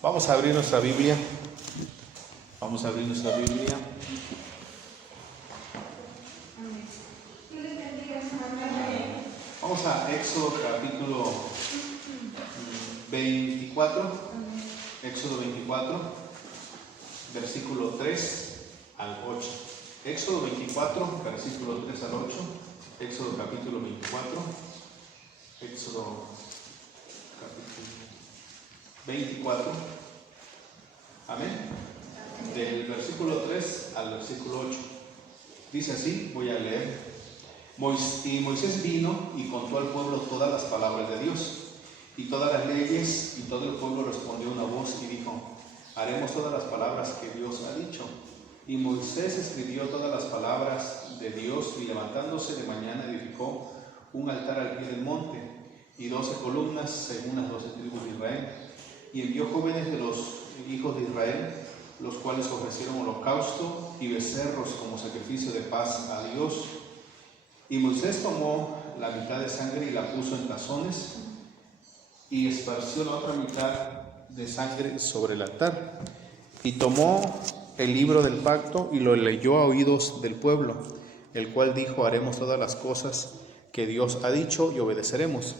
Vamos a abrir nuestra Biblia. Vamos a abrir nuestra Biblia. Vamos a Éxodo capítulo 24. Éxodo 24, versículo 3 al 8. Éxodo 24, versículo 3 al 8. Éxodo capítulo 24. Éxodo capítulo 24. Amén. Del versículo 3 al versículo 8. Dice así, voy a leer. Y Moisés vino y contó al pueblo todas las palabras de Dios y todas las leyes, y todo el pueblo respondió una voz y dijo: haremos todas las palabras que Dios ha dicho. Y Moisés escribió todas las palabras de Dios, y levantándose de mañana edificó un altar al pie del monte y 12 columnas según las 12 tribus de Israel. Y envió jóvenes de los hijos de Israel, los cuales ofrecieron holocausto y becerros como sacrificio de paz a Dios. Y Moisés tomó la mitad de sangre y la puso en tazones, y esparció la otra mitad de sangre sobre el altar. Y tomó el libro del pacto y lo leyó a oídos del pueblo, el cual dijo: haremos todas las cosas que Dios ha dicho y obedeceremos.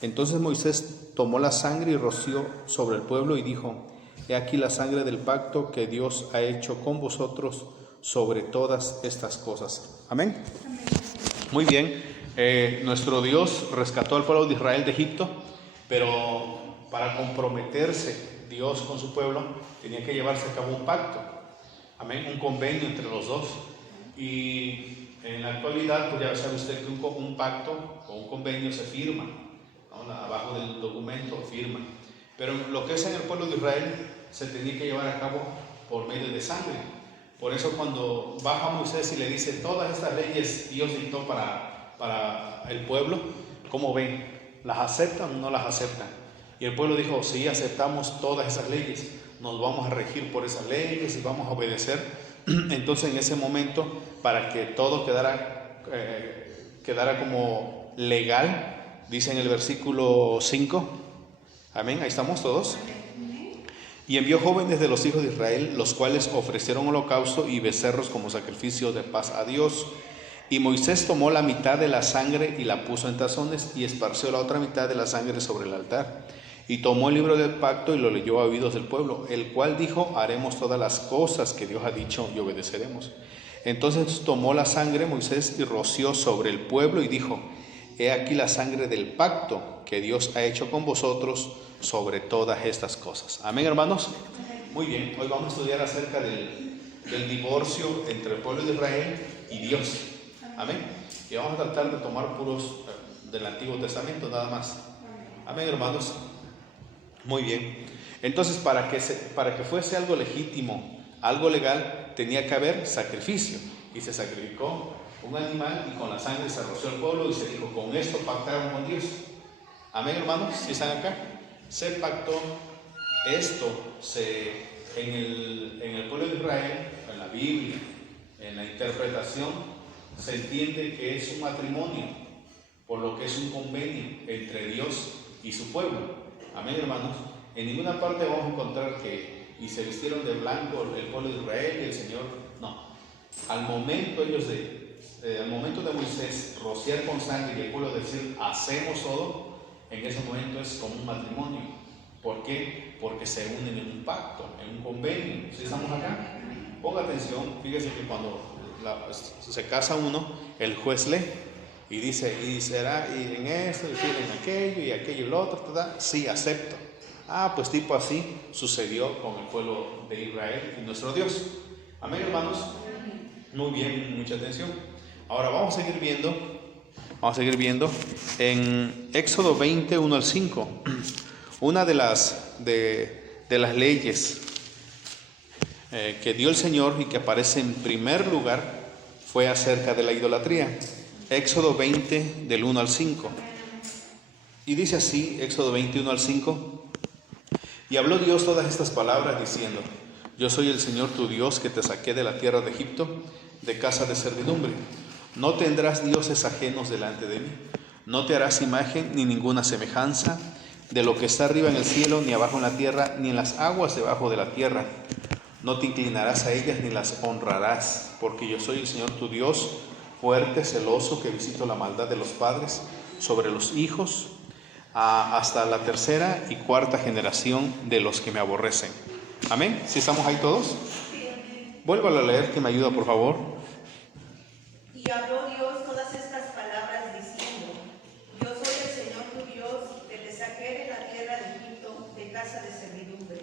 Entonces Moisés tomó la sangre y roció sobre el pueblo y dijo: he aquí la sangre del pacto que Dios ha hecho con vosotros sobre todas estas cosas. Amén. Muy bien. Nuestro Dios rescató al pueblo de Israel de Egipto, pero para comprometerse Dios con su pueblo tenía que llevarse a cabo un pacto. Amén. Un convenio entre los dos. Y en la actualidad, pues ya sabe usted que un pacto o un convenio se firma, ¿no? Abajo del documento firma. Pero lo que es en el pueblo de Israel se tenía que llevar a cabo por medio de sangre. Por eso cuando baja Moisés y le dice: todas estas leyes Dios dictó para el pueblo, ¿cómo ven? ¿Las aceptan o no las aceptan? Y el pueblo dijo: sí, aceptamos todas esas leyes, nos vamos a regir por esas leyes y vamos a obedecer. Entonces en ese momento, para que todo quedara como legal, dice en el versículo 5, amén, ahí estamos todos. Y envió jóvenes de los hijos de Israel, los cuales ofrecieron holocausto y becerros como sacrificio de paz a Dios. Y Moisés tomó la mitad de la sangre y la puso en tazones, y esparció la otra mitad de la sangre sobre el altar. Y tomó el libro del pacto y lo leyó a oídos del pueblo, el cual dijo: haremos todas las cosas que Dios ha dicho y obedeceremos. Entonces tomó la sangre Moisés y roció sobre el pueblo y dijo: he aquí la sangre del pacto que Dios ha hecho con vosotros sobre todas estas cosas. Amén, hermanos. Muy bien, hoy vamos a estudiar acerca del divorcio entre el pueblo de Israel y Dios. Amén. Y vamos a tratar de tomar puros del Antiguo Testamento nada más. Amén, hermanos. Muy bien. Entonces, para que fuese algo legítimo, algo legal, tenía que haber sacrificio. Y se sacrificó un animal, y con la sangre se roció el pueblo y se dijo: con esto pactaron con Dios. Amén, hermanos. ¿Sí están acá? Se pactó esto en el pueblo de Israel, en la Biblia, en la interpretación, se entiende que es un matrimonio, por lo que es un convenio entre Dios y su pueblo. Amén, hermanos. En ninguna parte vamos a encontrar que y se vistieron de blanco el pueblo de Israel y el Señor. No. Al momento de Moisés rociar con sangre y el pueblo decir: hacemos todo, en ese momento es como un matrimonio. ¿Por qué? Porque se unen en un pacto, en un convenio. ¿Sí estamos acá? Ponga atención, fíjese que cuando se casa uno, el juez lee y dice: y será, y en esto, y en aquello, y aquello y lo otro, ¿verdad? Sí, acepto. Pues tipo así sucedió con el pueblo de Israel y nuestro Dios. Amén, hermanos. Muy bien, mucha atención. Ahora vamos a seguir viendo en Éxodo 20, 1 al 5. Una de las leyes que dio el Señor y que aparece en primer lugar fue acerca de la idolatría. Éxodo 20, del 1 al 5. Y dice así, Éxodo 21 al 5. Y habló Dios todas estas palabras diciendo: yo soy el Señor tu Dios, que te saqué de la tierra de Egipto, de casa de servidumbre. No tendrás dioses ajenos delante de mí. No te harás imagen ni ninguna semejanza de lo que está arriba en el cielo, ni abajo en la tierra, ni en las aguas debajo de la tierra. No te inclinarás a ellas ni las honrarás, porque yo soy el Señor tu Dios, fuerte, celoso, que visito la maldad de los padres sobre los hijos, hasta la tercera y cuarta generación de los que me aborrecen. Amén. ¿Sí estamos ahí todos? Vuélvalo a leer, que me ayuda, por favor. Y habló Dios todas estas palabras diciendo: Yo soy el Señor tu Dios, que te saqué de la tierra de Egipto, de casa de servidumbre.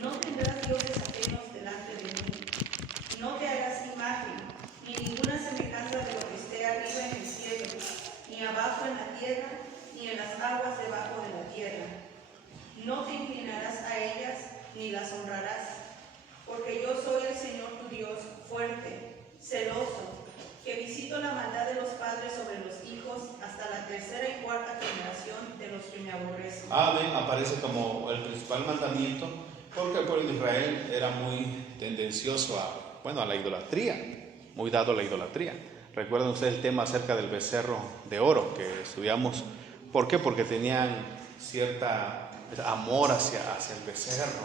No tendrás dioses ajenos delante de mí. No te harás imagen, ni ninguna semejanza de lo que esté arriba en el cielo, ni abajo en la tierra, ni en las aguas debajo de la tierra. No te inclinarás a ellas, ni las honrarás, porque yo soy el Señor tu Dios, fuerte, celoso, que visito la maldad de los padres sobre los hijos hasta la tercera y cuarta generación de los que me aborrecen. Amén. Aparece como el principal mandamiento, porque el pueblo de Israel era muy tendencioso a la idolatría, muy dado a la idolatría. Recuerden ustedes el tema acerca del becerro de oro que estudiamos. ¿Por qué? Porque tenían cierta amor hacia el becerro.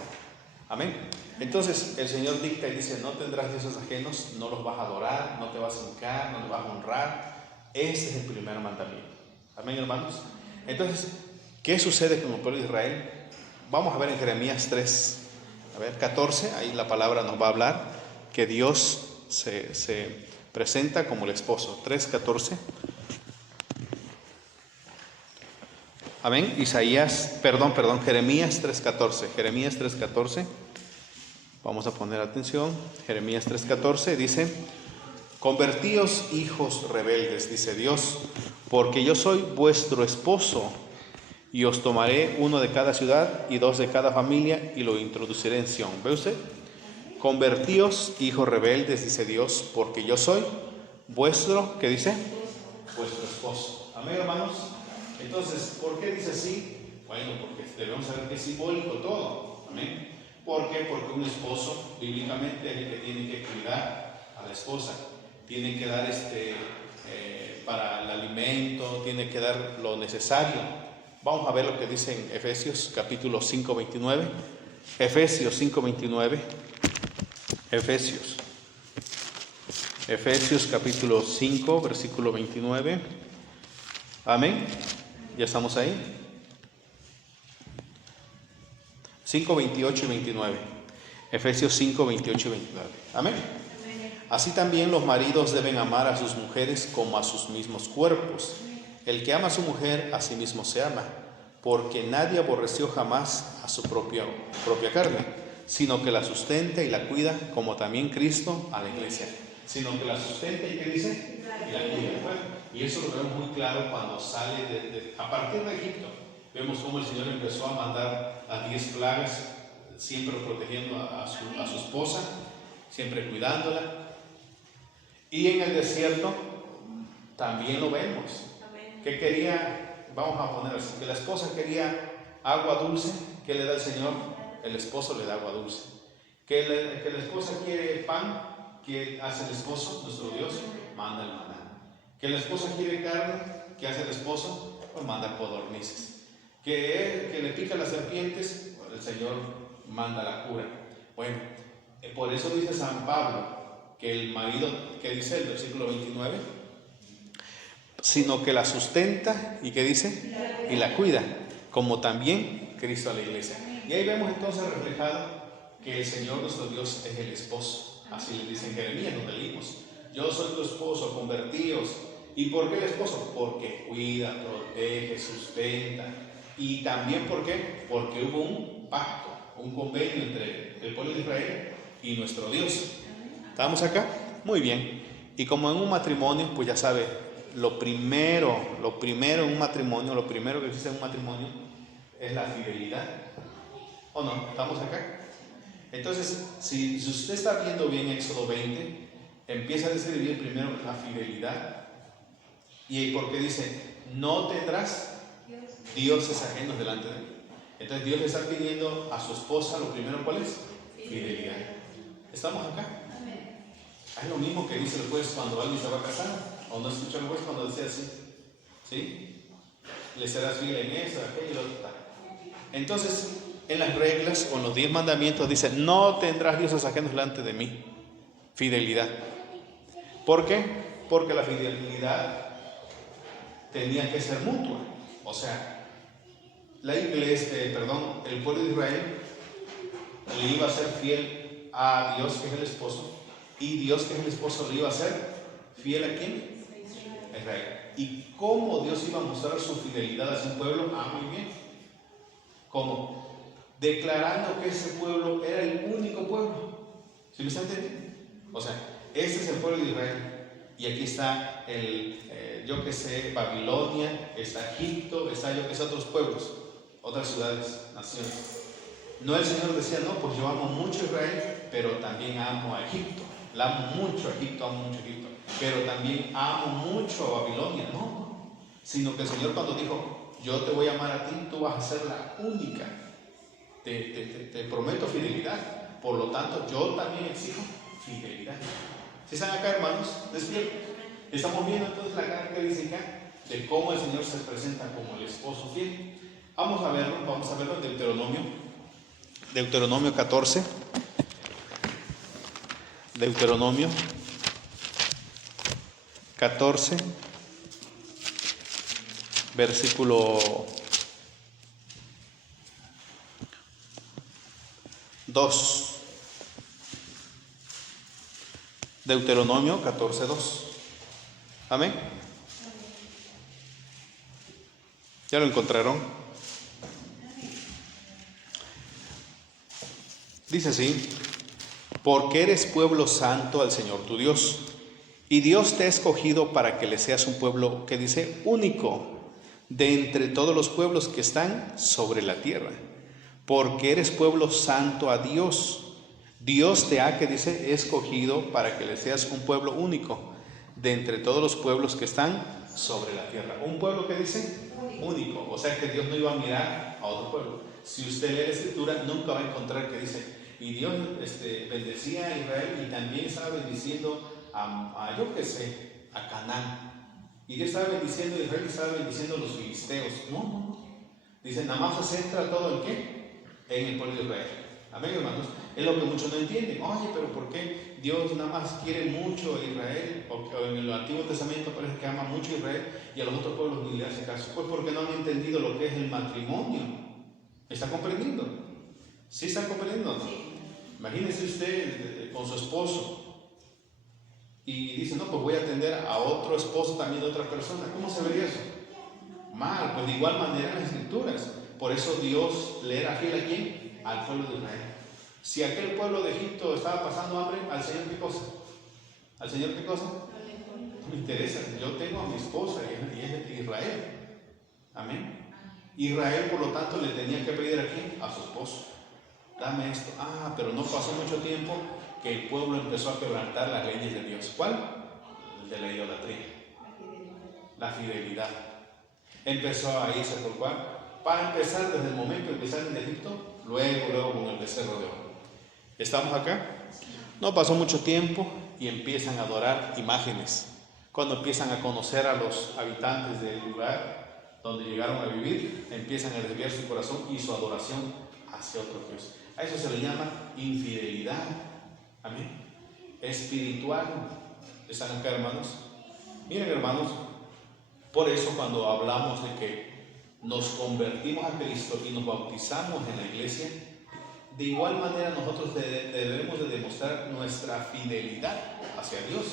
Amén. Entonces el Señor dicta y dice: no tendrás dioses ajenos, no los vas a adorar, no te vas a hincar, no los vas a honrar. Ese es el primer mandamiento. Amén, hermanos. Entonces, ¿qué sucede con el pueblo de Israel? Vamos a ver en Jeremías 3, 14, ahí la palabra nos va a hablar que Dios se presenta como el esposo. 3:14. Amén. Jeremías 3:14. Jeremías 3:14. Vamos a poner atención. Jeremías 3:14 dice: convertíos, hijos rebeldes, dice Dios, porque yo soy vuestro esposo, y os tomaré uno de cada ciudad y dos de cada familia, y lo introduciré en Sión. ¿Ve usted? Convertíos, hijos rebeldes, dice Dios, porque yo soy vuestro, ¿qué dice? Vuestro esposo. Amén, hermanos. Entonces, ¿por qué dice así? Bueno, porque debemos saber que es simbólico todo. Amén. ¿Por qué? Porque un esposo, bíblicamente, es el que tiene que cuidar a la esposa. Tiene que dar para el alimento, tiene que dar lo necesario. Vamos a ver lo que dice en Efesios capítulo 5, 29. Efesios 5, 29. Efesios capítulo 5, versículo 29. Amén. ¿Ya estamos ahí? 5, 28 y 29. Efesios 5, 28 y 29. Amén. Así también los maridos deben amar a sus mujeres como a sus mismos cuerpos. El que ama a su mujer, a sí mismo se ama, porque nadie aborreció jamás a su propia carne, sino que la sustenta y la cuida, como también Cristo a la iglesia. Sino que la sustenta y ¿qué dice? Y la cuida. Bueno, y eso lo vemos muy claro cuando sale a partir de Egipto. Vemos cómo el Señor empezó a mandar las 10 plagas, siempre protegiendo a su esposa, siempre cuidándola. Y en el desierto también lo vemos. Que quería, vamos a poner así, que la esposa quería agua dulce. ¿Qué le da el Señor? El esposo le da agua dulce. Que la esposa quiere pan. ¿Qué hace el esposo? Nuestro Dios manda el maná. Que la esposa quiere carne. ¿Qué hace el esposo? Pues manda codornices. Que le pica las serpientes. El Señor manda la cura. Bueno, por eso dice San Pablo que el marido, que dice el versículo 29, sino que la sustenta y ¿qué dice? Y la cuida, como también Cristo a la iglesia. Y ahí vemos entonces reflejado que el Señor nuestro Dios es el esposo. Así le dice en Jeremías, donde leímos: yo soy tu esposo, convertíos. ¿Y por qué el esposo? Porque cuida, protege, sustenta. Y también ¿por qué? Porque hubo un pacto, un convenio entre el pueblo de Israel y nuestro Dios. ¿Estamos acá? Muy bien. Y como en un matrimonio, pues ya sabe, lo primero en un matrimonio, lo primero que existe en un matrimonio es la fidelidad. ¿O no? ¿Estamos acá? Entonces, si usted está viendo bien Éxodo 20, empieza a describir primero la fidelidad. ¿Y por qué dice? No tendrás dioses ajenos delante de él. Entonces Dios le está pidiendo a su esposa, lo primero, ¿cuál es? Fidelidad. ¿Estamos acá? Es lo mismo que dice el juez cuando alguien se va a casar. ¿O no escucha el juez cuando dice así? ¿Sí? Le serás fiel en eso, aquello, tal. Entonces, en las reglas o en los 10 mandamientos dice, no tendrás dioses ajenos delante de mí. Fidelidad. ¿Por qué? Porque la fidelidad tenía que ser mutua. O sea, la iglesia, el pueblo de Israel le iba a ser fiel a Dios, que es el esposo, y Dios, que es el esposo, le iba a ser fiel ¿a quién? A Israel. ¿Y cómo Dios iba a mostrar su fidelidad a su pueblo? Muy bien. ¿Cómo? Declarando que ese pueblo era el único pueblo. ¿Sí me está entendiendo? O sea, este es el pueblo de Israel. Y aquí está Babilonia, está Egipto, está otros pueblos, otras ciudades, naciones. No, el Señor decía, no, pues yo amo mucho a Israel, pero también amo a Egipto. La amo mucho a Egipto, pero también amo mucho a Babilonia. No, sino que el Señor cuando dijo, yo te voy a amar a ti, tú vas a ser la única. Te prometo fidelidad. Por lo tanto, yo también exijo fidelidad. ¿Sí están acá, hermanos? Despierten. Estamos viendo entonces la característica de cómo el Señor se presenta como el esposo fiel. Vamos a verlo en Deuteronomio 14. Deuteronomio 14, versículo 2. Deuteronomio 14, 2. Amén. ¿Ya lo encontraron? Dice así: porque eres pueblo santo al Señor tu Dios, y Dios te ha escogido para que le seas un pueblo, que dice, único de entre todos los pueblos que están sobre la tierra. Porque eres pueblo santo a Dios. Dios te ha, que dice, escogido para que le seas un pueblo único de entre todos los pueblos que están sobre la tierra. Un pueblo, que dice, único. O sea que Dios no iba a mirar a otro pueblo. Si usted lee la escritura, nunca va a encontrar que dice, y Dios bendecía a Israel y también estaba bendiciendo a Canaán. Y Dios estaba bendiciendo a Israel y estaba bendiciendo a los filisteos. No. Dice, nada más se centra todo en ¿qué? En el pueblo de Israel. Amén, hermanos. Es lo que muchos no entienden. Oye, pero ¿por qué Dios nada más quiere mucho a Israel? O en el Antiguo Testamento parece que ama mucho a Israel y a los otros pueblos ni le hace caso. Pues porque no han entendido lo que es el matrimonio. ¿Está comprendiendo? ¿Sí están comprendiendo? ¿No? Imagínese usted con su esposo y dice, no, pues voy a atender a otro esposo también de otra persona. ¿Cómo se vería eso? Mal. Pues de igual manera en las escrituras. Por eso Dios le era fiel ¿a quién? Al pueblo de Israel. Si aquel pueblo de Egipto estaba pasando hambre, ¿al Señor qué cosa? ¿Al Señor qué cosa? No me interesa. Yo tengo a mi esposa y es de Israel. Amén. Israel, por lo tanto, le tenía que pedir ¿a quién? A su esposo. Dame esto. Pero no pasó mucho tiempo que el pueblo empezó a quebrantar las leyes de Dios. ¿Cuál? El de la idolatría. La fidelidad. Empezó a irse por cuál. Para empezar, desde el momento en que salen de Egipto, luego con el becerro de oro. ¿Estamos acá? No pasó mucho tiempo y empiezan a adorar imágenes. Cuando empiezan a conocer a los habitantes del lugar donde llegaron a vivir, empiezan a desviar su corazón y su adoración hacia otro Dios. A eso se le llama infidelidad. Amén. Espiritual. ¿Están acá, hermanos? Miren, hermanos, por eso cuando hablamos de que nos convertimos a Cristo y nos bautizamos en la iglesia, de igual manera nosotros debemos de demostrar nuestra fidelidad hacia Dios.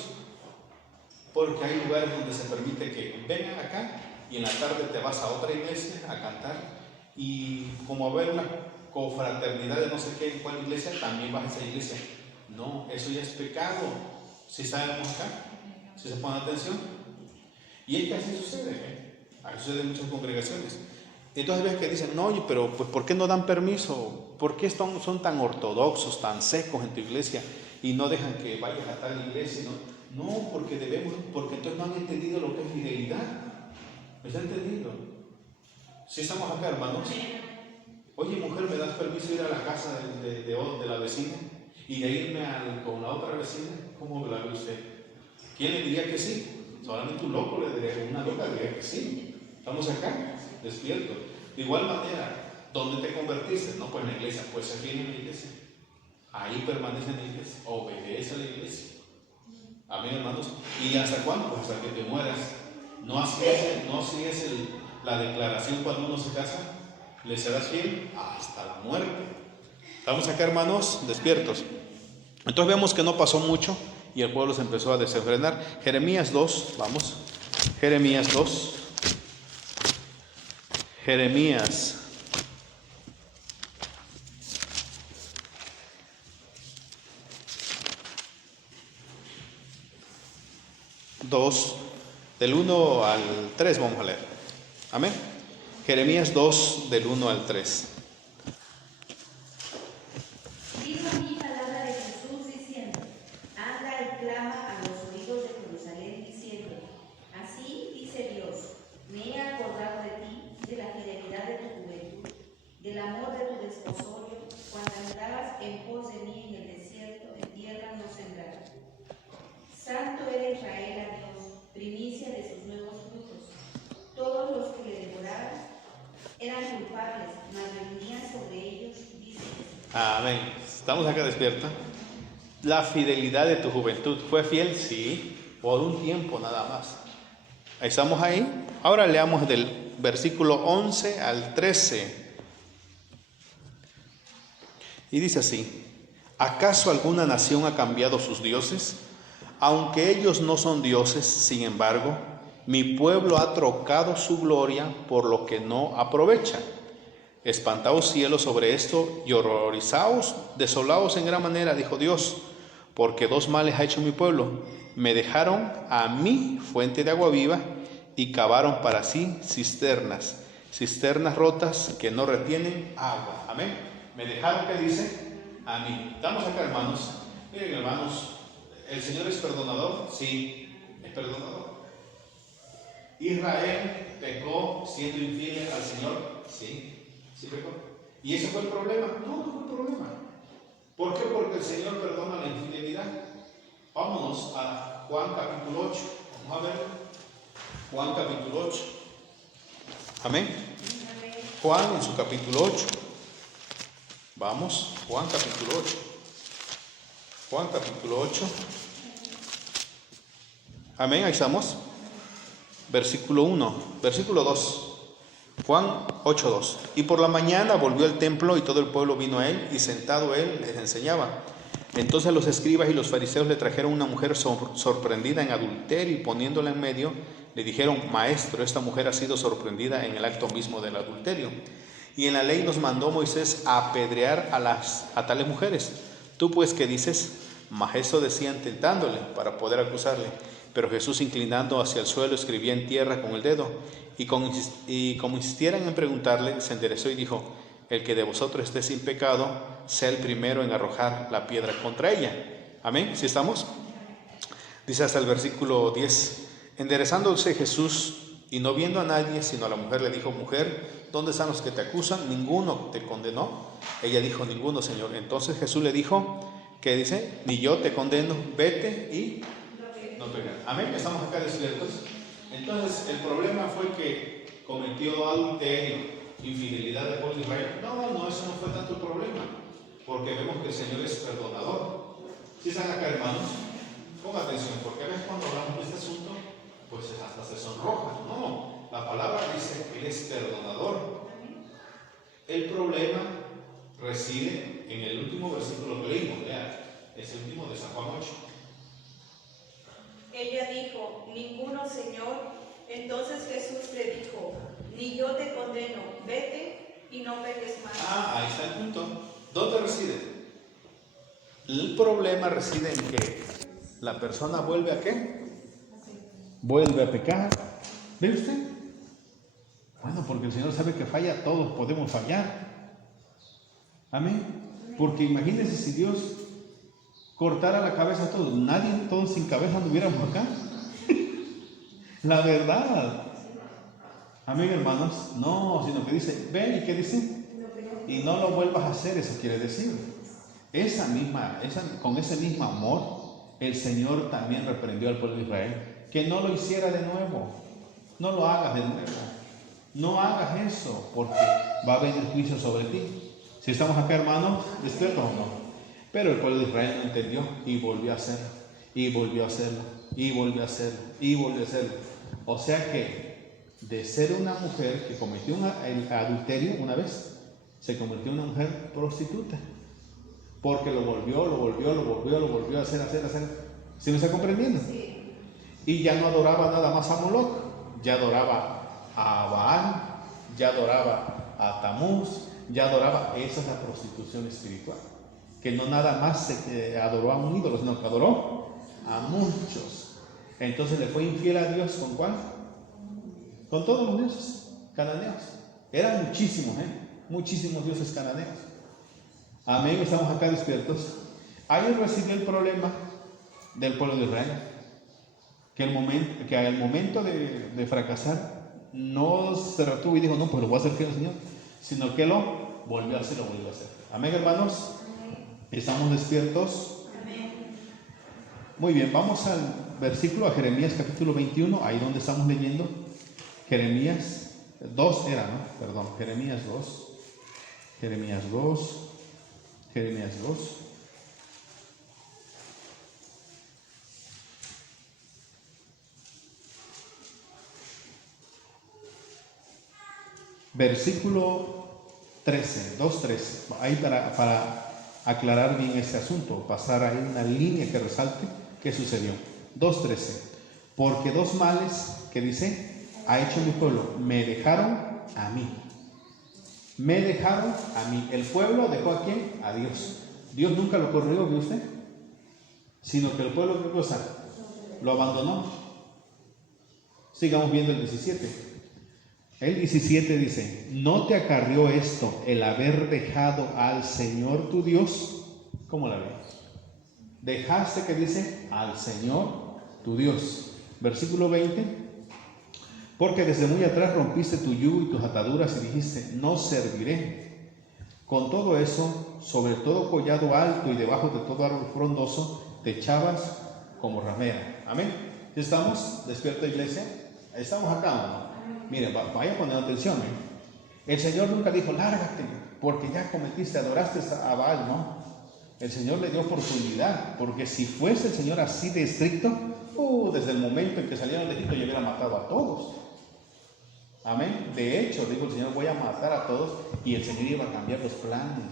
Porque hay lugares donde se permite que vengan acá y en la tarde te vas a otra iglesia a cantar, y como a ver una confraternidad de no sé qué en cuál iglesia, también vas a esa iglesia. No, eso ya es pecado. ¿Sí sabemos acá? ¿Sí se pone atención? Y es que así sucede, Así sucede en muchas congregaciones. Entonces ves que dicen, no, oye, pero pues ¿por qué no dan permiso? ¿Por qué son tan ortodoxos, tan secos en tu iglesia y no dejan que vayas a tal iglesia? No, porque entonces no han entendido lo que es fidelidad. ¿Me está entendiendo? ¿Sí estamos acá, hermanos? Oye, mujer, ¿me das permiso de ir a la casa de la vecina y de irme con la otra vecina? ¿Cómo la ve usted? ¿Quién le diría que sí? Solamente un loco le diría, una loca le diría que sí. ¿Estamos acá? Despiertos. De igual manera, ¿Dónde te convertiste? No, pues en la iglesia. Pues se viene en la iglesia. Ahí permanece en la iglesia. Obedece a la iglesia. Amén, hermanos. ¿Y hasta cuándo? Pues hasta que te mueras. No así es la declaración cuando uno se casa. ¿Le serás fiel? Hasta la muerte. Estamos acá, hermanos, despiertos. Entonces vemos que no pasó mucho y el pueblo se empezó a desenfrenar. Jeremías 2, vamos. Jeremías 2. Jeremías 2, del 1 al 3 vamos a leer. Amén. Jeremías 2, del 1 al 3. Vino a mí palabra de Jesús diciendo: anda y clama a los oídos de Jerusalén diciendo: así dice Dios, me he acordado de ti, de la fidelidad de tu juventud, del amor de tu desposorio, cuando andabas en pos de mí en el desierto, en tierra no sembrada. Santo era Israel a Dios, primicia de sus nuevos frutos. Todos los que le devoraban eran culpables, mas venía sobre ellos, dice Jesús. Amén. Estamos acá despierta. La fidelidad de tu juventud. ¿Fue fiel? Sí, por un tiempo nada más. ¿Estamos ahí? Ahora leamos del versículo 11 al 13. Y dice así: ¿acaso alguna nación ha cambiado sus dioses? Aunque ellos no son dioses, sin embargo, mi pueblo ha trocado su gloria por lo que no aprovecha. Espantaos cielos sobre esto y horrorizaos, desolaos en gran manera, dijo Dios, porque dos males ha hecho mi pueblo. Me dejaron a mí fuente de agua viva y cavaron para sí cisternas rotas que no retienen agua. Amén. Me dejaron, ¿qué dice? A mí. Estamos acá, hermanos. Miren, hermanos, ¿el Señor es perdonador? Sí, es perdonador. ¿Israel pecó siendo infiel al Señor? Sí pecó. ¿Y ese fue el problema? No fue el problema. ¿Por qué? Porque el Señor perdona la infidelidad. Vámonos a Juan capítulo 8. Vamos a ver Juan capítulo 8. Amén. Juan en su capítulo 8. Vamos, Juan capítulo 8. Juan capítulo 8. Amén, ahí estamos. Versículo 1, versículo 2. Juan 8:2. Y por la mañana volvió al templo y todo el pueblo vino a él y sentado él les enseñaba. Entonces los escribas y los fariseos le trajeron una mujer sorprendida en adulterio y poniéndola en medio le dijeron: Maestro, esta mujer ha sido sorprendida en el acto mismo del adulterio. Y en la ley nos mandó Moisés a apedrear a tales mujeres. Tú pues, ¿qué dices? Mas eso decían tentándole para poder acusarle. Pero Jesús, inclinando hacia el suelo, escribía en tierra con el dedo. Y como insistieran en preguntarle, se enderezó y dijo: el que de vosotros esté sin pecado, sea el primero en arrojar la piedra contra ella. Amén. ¿Sí estamos? Dice hasta el versículo 10. Enderezándose Jesús y no viendo a nadie sino a la mujer, le dijo: mujer, ¿dónde están los que te acusan? ¿Ninguno te condenó? Ella dijo: ninguno, Señor. Entonces Jesús le dijo, ¿qué dice? Ni yo te condeno, vete y no pecar. Amén. Estamos acá despiertos. Entonces el problema fue que cometió adulterio, infidelidad del pueblo de Israel. No, eso no fue tanto el problema, porque vemos que el Señor es perdonador. ¿Sí están acá, hermanos? Ponga atención, porque a veces cuando hablamos de este asunto, pues hasta se sonroja. No, la palabra dice que Él es perdonador. El problema reside en el último versículo que leímos. Lea, es el último de San Juan 8. Ella dijo: ninguno, Señor. Entonces Jesús le dijo: ni yo te condeno, vete y no peques más. Ahí está el punto. ¿Dónde reside? El problema reside en que la persona vuelve a ¿qué? Vuelve a pecar. ¿Ve usted? Bueno, porque el Señor sabe que falla, todos podemos fallar. Amén. Porque imagínense si Dios cortara la cabeza a todos, todos sin cabeza anduviéramos acá. La verdad. Amén, hermanos. No, sino que dice, ven, ¿y qué dice? Y no lo vuelvas a hacer, eso quiere decir. Con ese mismo amor, el Señor también reprendió al pueblo de Israel, que no lo hiciera de nuevo. No lo hagas de nuevo. No hagas eso, porque va a venir juicio sobre ti. Si estamos acá, hermanos, ¿despiertos o no? Pero el pueblo de Israel no entendió y volvió a hacerlo, y volvió a hacerlo, y volvió a hacerlo, y volvió a hacerlo. O sea que de ser una mujer que cometió el adulterio una vez, se convirtió en una mujer prostituta. Porque lo volvió a hacer. ¿Sí me está comprendiendo? Sí. Y ya no adoraba nada más a Moloch, ya adoraba a Baal, ya adoraba a Tamuz, ya adoraba. Esa es la prostitución espiritual. Que no nada más se adoró a un ídolo, sino que adoró a muchos. Entonces le fue infiel a Dios. ¿Con cuál? Con todos los dioses cananeos. Eran muchísimos, muchísimos dioses cananeos. Amén, estamos acá despiertos. Ahí recibió el problema del pueblo de Israel. Que al momento de fracasar, no se retuvo y dijo, no, pues lo voy a hacer fiel al Señor, sino que lo volvió a hacer. Amén, hermanos. ¿Estamos despiertos? Amén. Muy bien, vamos al versículo, a Jeremías capítulo 21, ahí donde estamos leyendo. Jeremías 2 era, ¿no? Perdón, Jeremías 2. Versículo 13, 2:13. Ahí para aclarar bien este asunto, pasar ahí una línea que resalte qué sucedió. 2:13. Porque dos males, que dice, ha hecho mi pueblo, me dejaron a mí. Me dejaron a mí. El pueblo dejó a quién? A Dios. Dios nunca lo corrió, ¿ve usted? Sino que el pueblo, ¿qué cosa? Lo abandonó. Sigamos viendo el 17. El 17 dice, ¿no te acarrió esto el haber dejado al Señor tu Dios? ¿Cómo la ves? Dejaste, que dice, al Señor tu Dios. Versículo 20. Porque desde muy atrás rompiste tu yugo y tus ataduras y dijiste, no serviré. Con todo eso, sobre todo collado alto y debajo de todo árbol frondoso, te echabas como ramera. Amén. ¿Estamos despierta, iglesia? Estamos acá, ¿no? Miren, vaya poniendo atención. El Señor nunca dijo, lárgate, porque ya cometiste, adoraste a Baal, ¿no? El Señor le dio oportunidad, porque si fuese el Señor así de estricto, desde el momento en que salieron de Egipto, ya hubiera matado a todos. Amén. De hecho, dijo el Señor, voy a matar a todos, y el Señor iba a cambiar los planes,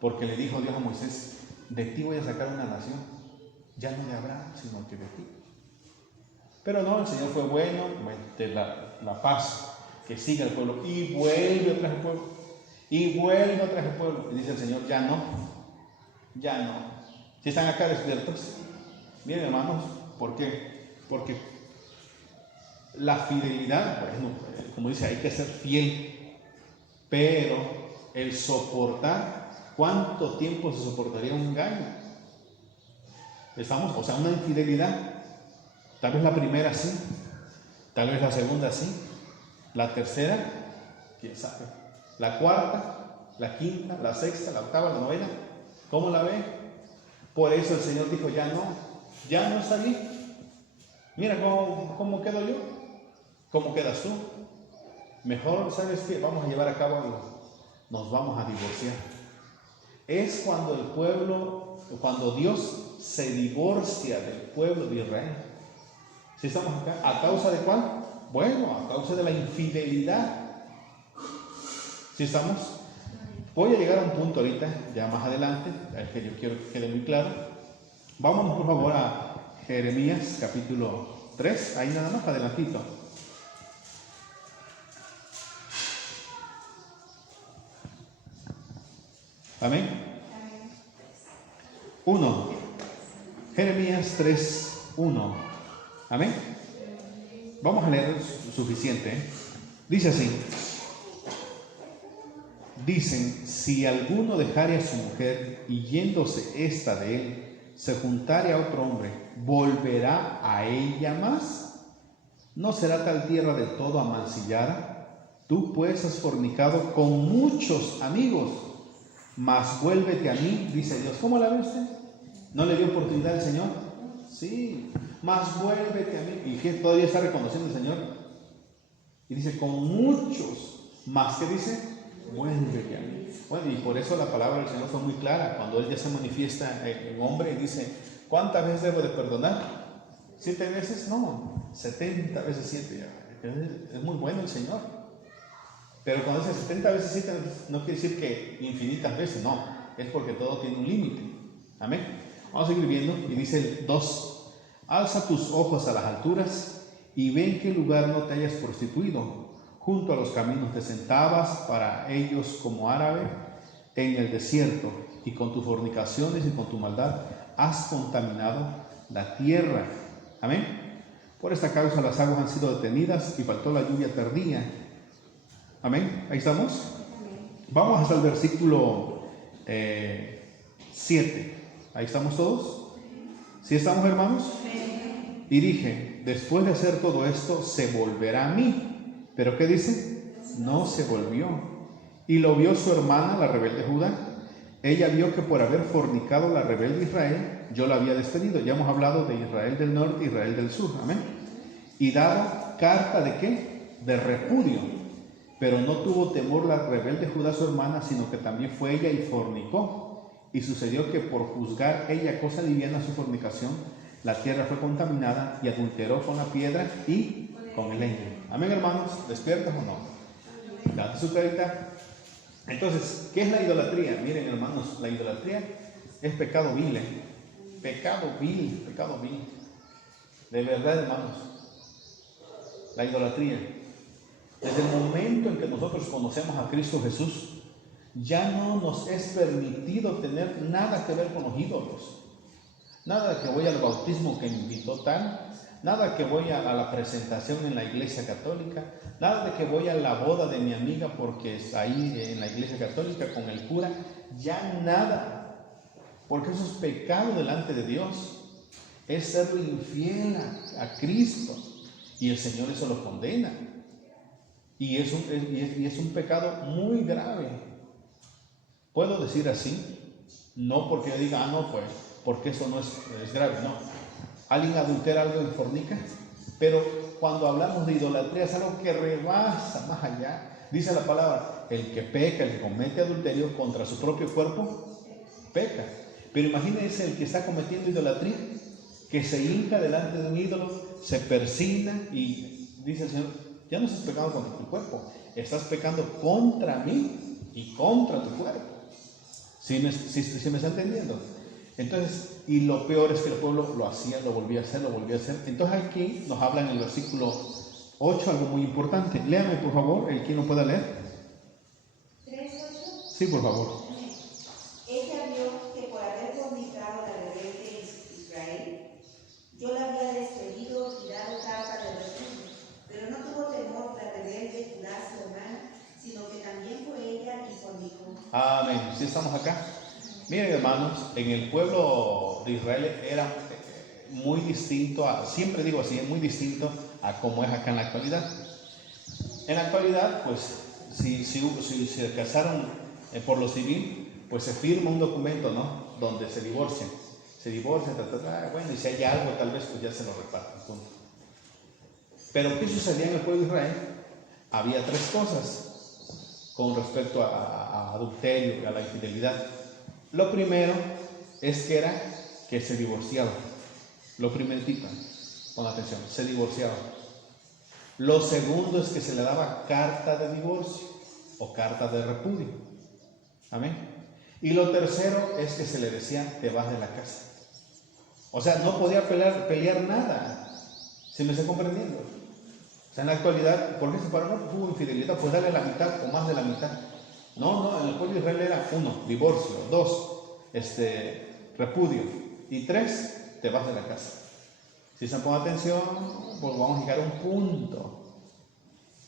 porque le dijo Dios a Moisés, de ti voy a sacar una nación, ya no de Abraham, sino que de ti. Pero no, el Señor fue bueno, de la paz, que siga el pueblo, y vuelve otra vez el pueblo, y vuelve otra vez el pueblo, y dice el Señor, ya no. Si están acá despiertos, miren, hermanos, ¿por qué? Porque la fidelidad, bueno, como dice, hay que ser fiel, pero el soportar, ¿cuánto tiempo se soportaría un engaño? Estamos, o sea, una infidelidad. Tal vez la primera sí, tal vez la segunda sí, la tercera, quién sabe, la cuarta, la quinta, la sexta, la octava, la novena, ¿cómo la ve? Por eso el Señor dijo, ya no está bien. Mira cómo quedo yo, cómo quedas tú. Mejor, ¿sabes qué? Vamos a llevar a cabo algo, nos vamos a divorciar. Es cuando Dios se divorcia del pueblo de Israel. Si estamos acá, ¿a causa de cuál? Bueno, a causa de la infidelidad. Si estamos, voy a llegar a un punto ahorita, ya más adelante, el que yo quiero que quede muy claro. Vámonos por favor a Jeremías capítulo 3, ahí nada más adelantito. Amén. 1. Jeremías 3:1. Amén. Vamos a leer suficiente. Dice así. Dicen, si alguno dejare a su mujer y yéndose ésta de él, se juntare a otro hombre, ¿volverá a ella más? ¿No será tal tierra del todo amancillada? Tú pues has fornicado con muchos amigos, mas vuélvete a mí, dice Dios. ¿Cómo la ve usted? ¿No le dio oportunidad al Señor? Sí, mas vuélvete a mí. ¿Y que todavía está reconociendo el Señor? Y dice, con muchos, más que dice, vuélvete a mí. Bueno, y por eso la palabra del Señor fue muy clara. Cuando Él ya se manifiesta en hombre y dice, ¿cuántas veces debo de perdonar? ¿7 veces? No, 70 veces 7. Es muy bueno el Señor. Pero cuando dice 70 veces 7 no quiere decir que infinitas veces, no. Es porque todo tiene un límite. Amén. Vamos a seguir viendo y dice el 2. Alza tus ojos a las alturas y ve en qué lugar no te hayas prostituido. Junto a los caminos te sentabas para ellos como árabe en el desierto, y con tus fornicaciones y con tu maldad has contaminado la tierra. Amén. Por esta causa las aguas han sido detenidas y faltó la lluvia tardía. Amén. Ahí estamos. Vamos hasta el versículo 7. Ahí estamos todos. ¿Sí estamos, hermanos? Y dije, después de hacer todo esto, se volverá a mí. ¿Pero qué dice? No se volvió. Y lo vio su hermana, la rebelde Judá. Ella vio que por haber fornicado la rebelde Israel, yo la había despedido. Ya hemos hablado de Israel del norte y Israel del sur. Amén. Y dado carta de ¿qué? De repudio. Pero no tuvo temor la rebelde Judá su hermana, sino que también fue ella y fornicó. Y sucedió que por juzgar ella cosa liviana su fornicación, la tierra fue contaminada y adulteró con la piedra y con el leño. Amén, hermanos. ¿Despiertas o no? Date su carita. Entonces, ¿qué es la idolatría? Miren, hermanos, la idolatría es pecado vil. Pecado vil, pecado vil. De verdad, hermanos. La idolatría. Desde el momento en que nosotros conocemos a Cristo Jesús, ya no nos es permitido tener nada que ver con los ídolos. Nada de que voy al bautismo que me invitó tal, nada que voy a la presentación en la iglesia católica, nada de que voy a la boda de mi amiga porque es ahí en la iglesia católica con el cura, ya nada, porque eso es pecado delante de Dios, es serle infiel a Cristo, y el Señor eso lo condena, y es un pecado muy grave. ¿Puedo decir así? No porque yo diga, no, pues, porque eso no es grave, no. Alguien adultera algo y fornica, pero cuando hablamos de idolatría es algo que rebasa más allá. Dice la palabra, el que peca, el que comete adulterio contra su propio cuerpo, peca. Pero imagínense el que está cometiendo idolatría, que se hinca delante de un ídolo, se persigna y dice el Señor, ya no estás pecando contra tu cuerpo, estás pecando contra mí y contra tu cuerpo. ¿Sí me está entendiendo? Entonces, y lo peor es que el pueblo lo hacía, lo volvía a hacer. Entonces aquí nos habla en el versículo 8 algo muy importante. Léame, por favor, el que no pueda leer. 3:8. Sí, por favor. Ella vio que por haber fornicado la rebelde Israel, yo la había despedido y dado carta de repudio, pero no tuvo temor la rebelde Judá su hermana, sino que también fue ella y fornicó. Amén. ¿Sí estamos acá? Miren, hermanos, en el pueblo de Israel era muy distinto siempre digo así, es muy distinto a como es acá en la actualidad. En la actualidad, pues, si se casaron por lo civil, pues se firma un documento, ¿no? Donde se divorcian, bueno, y si hay algo, tal vez pues ya se lo reparten, punto. Pero ¿qué sucedía en el pueblo de Israel? Había 3 cosas con respecto a adulterio y a la infidelidad. Lo primero es que se divorciaban. Lo primerito, pon atención, se divorciaban. Lo segundo es que se le daba carta de divorcio o carta de repudio. Amén. Y lo tercero es que se le decía, te vas de la casa. O sea, no podía pelear nada. ¿Se me está comprendiendo? O sea, en la actualidad, ¿por qué se paró? No hubo infidelidad, pues dale la mitad o más de la mitad. No, en el pueblo de Israel era 1, divorcio, 2, repudio, y 3, te vas de la casa. Si se pone atención, pues vamos a llegar a un punto.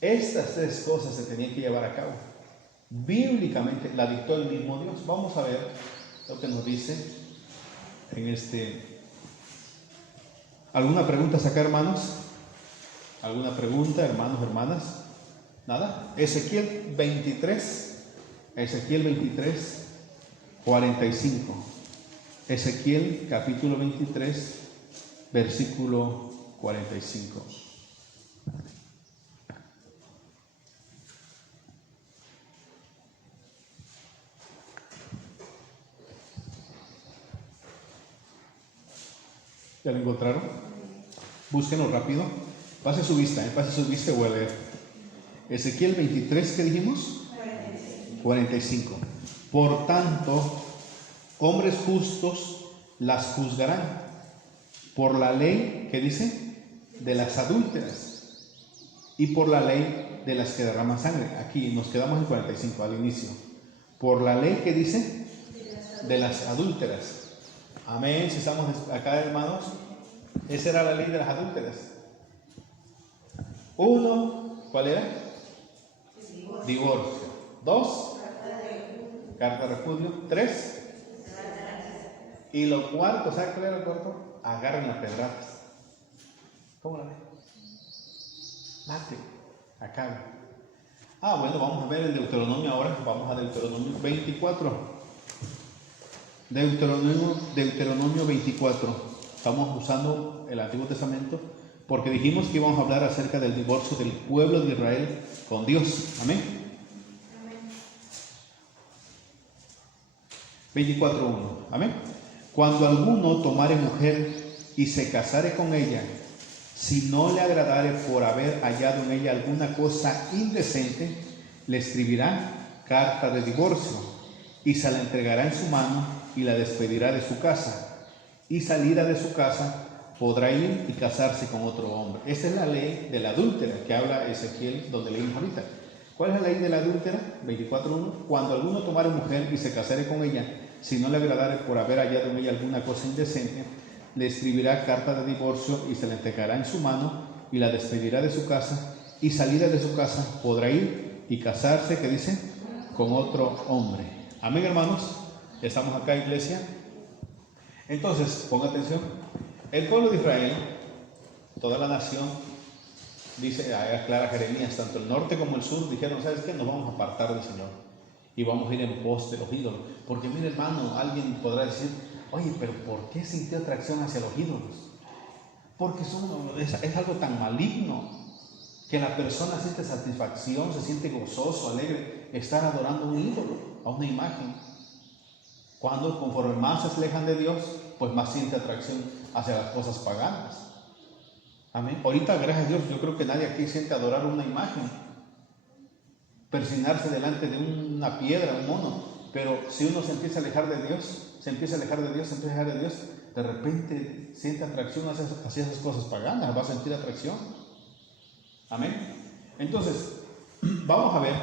Estas 3 cosas se tenían que llevar a cabo. Bíblicamente la dictó el mismo Dios. Vamos a ver lo que nos dice en ¿Alguna pregunta acá, hermanos? ¿Alguna pregunta, hermanos, hermanas? ¿Nada? Ezequiel 23, 45. Ezequiel capítulo 23, versículo 45. ¿Ya lo encontraron? Búsquenlo rápido. Pase su vista y voy a leer. Ezequiel 23, ¿qué dijimos? 45. Por tanto, hombres justos las juzgarán por la ley, ¿qué dice? De las adúlteras y por la ley de las que derraman sangre. Aquí nos quedamos en 45 al inicio. Por la ley, ¿qué dice? De las adúlteras. Amén. Si estamos acá, hermanos, esa era la ley de las adúlteras. 1, ¿cuál era? Divorcio. 2, carta de repudio. 3, y lo cuarto, ¿sabe cuál era el cuarto? Agarren las pedradas. ¿Cómo la ve? Mate, acabe. Bueno, vamos a ver el Deuteronomio ahora. Vamos a Deuteronomio 24. Deuteronomio 24. Estamos usando el Antiguo Testamento porque dijimos que íbamos a hablar acerca del divorcio del pueblo de Israel con Dios. Amén. 24:1. Amén. Cuando alguno tomare mujer y se casare con ella, si no le agradare por haber hallado en ella alguna cosa indecente, le escribirá carta de divorcio y se la entregará en su mano y la despedirá de su casa. Y salida de su casa podrá ir y casarse con otro hombre. Esa es la ley de la adúltera que habla Ezequiel, donde leímos ahorita. ¿Cuál es la ley de la adúltera? 24:1. Cuando alguno tomare mujer y se casare con ella, si no le agradare por haber hallado en ella alguna cosa indecente, le escribirá carta de divorcio y se la entregará en su mano y la despedirá de su casa. Y salida de su casa podrá ir y casarse, ¿qué dice? Con otro hombre. Amén, hermanos. Estamos acá, iglesia. Entonces, ponga atención. El pueblo de Israel, toda la nación, dice, aclara Jeremías, tanto el norte como el sur, dijeron, ¿sabes qué? Nos vamos a apartar del Señor y vamos a ir en pos de los ídolos. Porque mire, hermano, alguien podrá decir, oye, pero ¿por qué sintió atracción hacia los ídolos? Porque es algo tan maligno que la persona siente satisfacción, se siente gozoso, alegre, estar adorando un ídolo, a una imagen. Cuando conforme más se alejan de Dios, pues más siente atracción hacia las cosas paganas. Amén. Ahorita, gracias a Dios, yo creo que nadie aquí siente adorar una imagen, persignarse delante de una piedra, un mono. Pero si uno se empieza a alejar de Dios, de repente siente atracción hacia esas cosas paganas, va a sentir atracción. Amén. Entonces, vamos a ver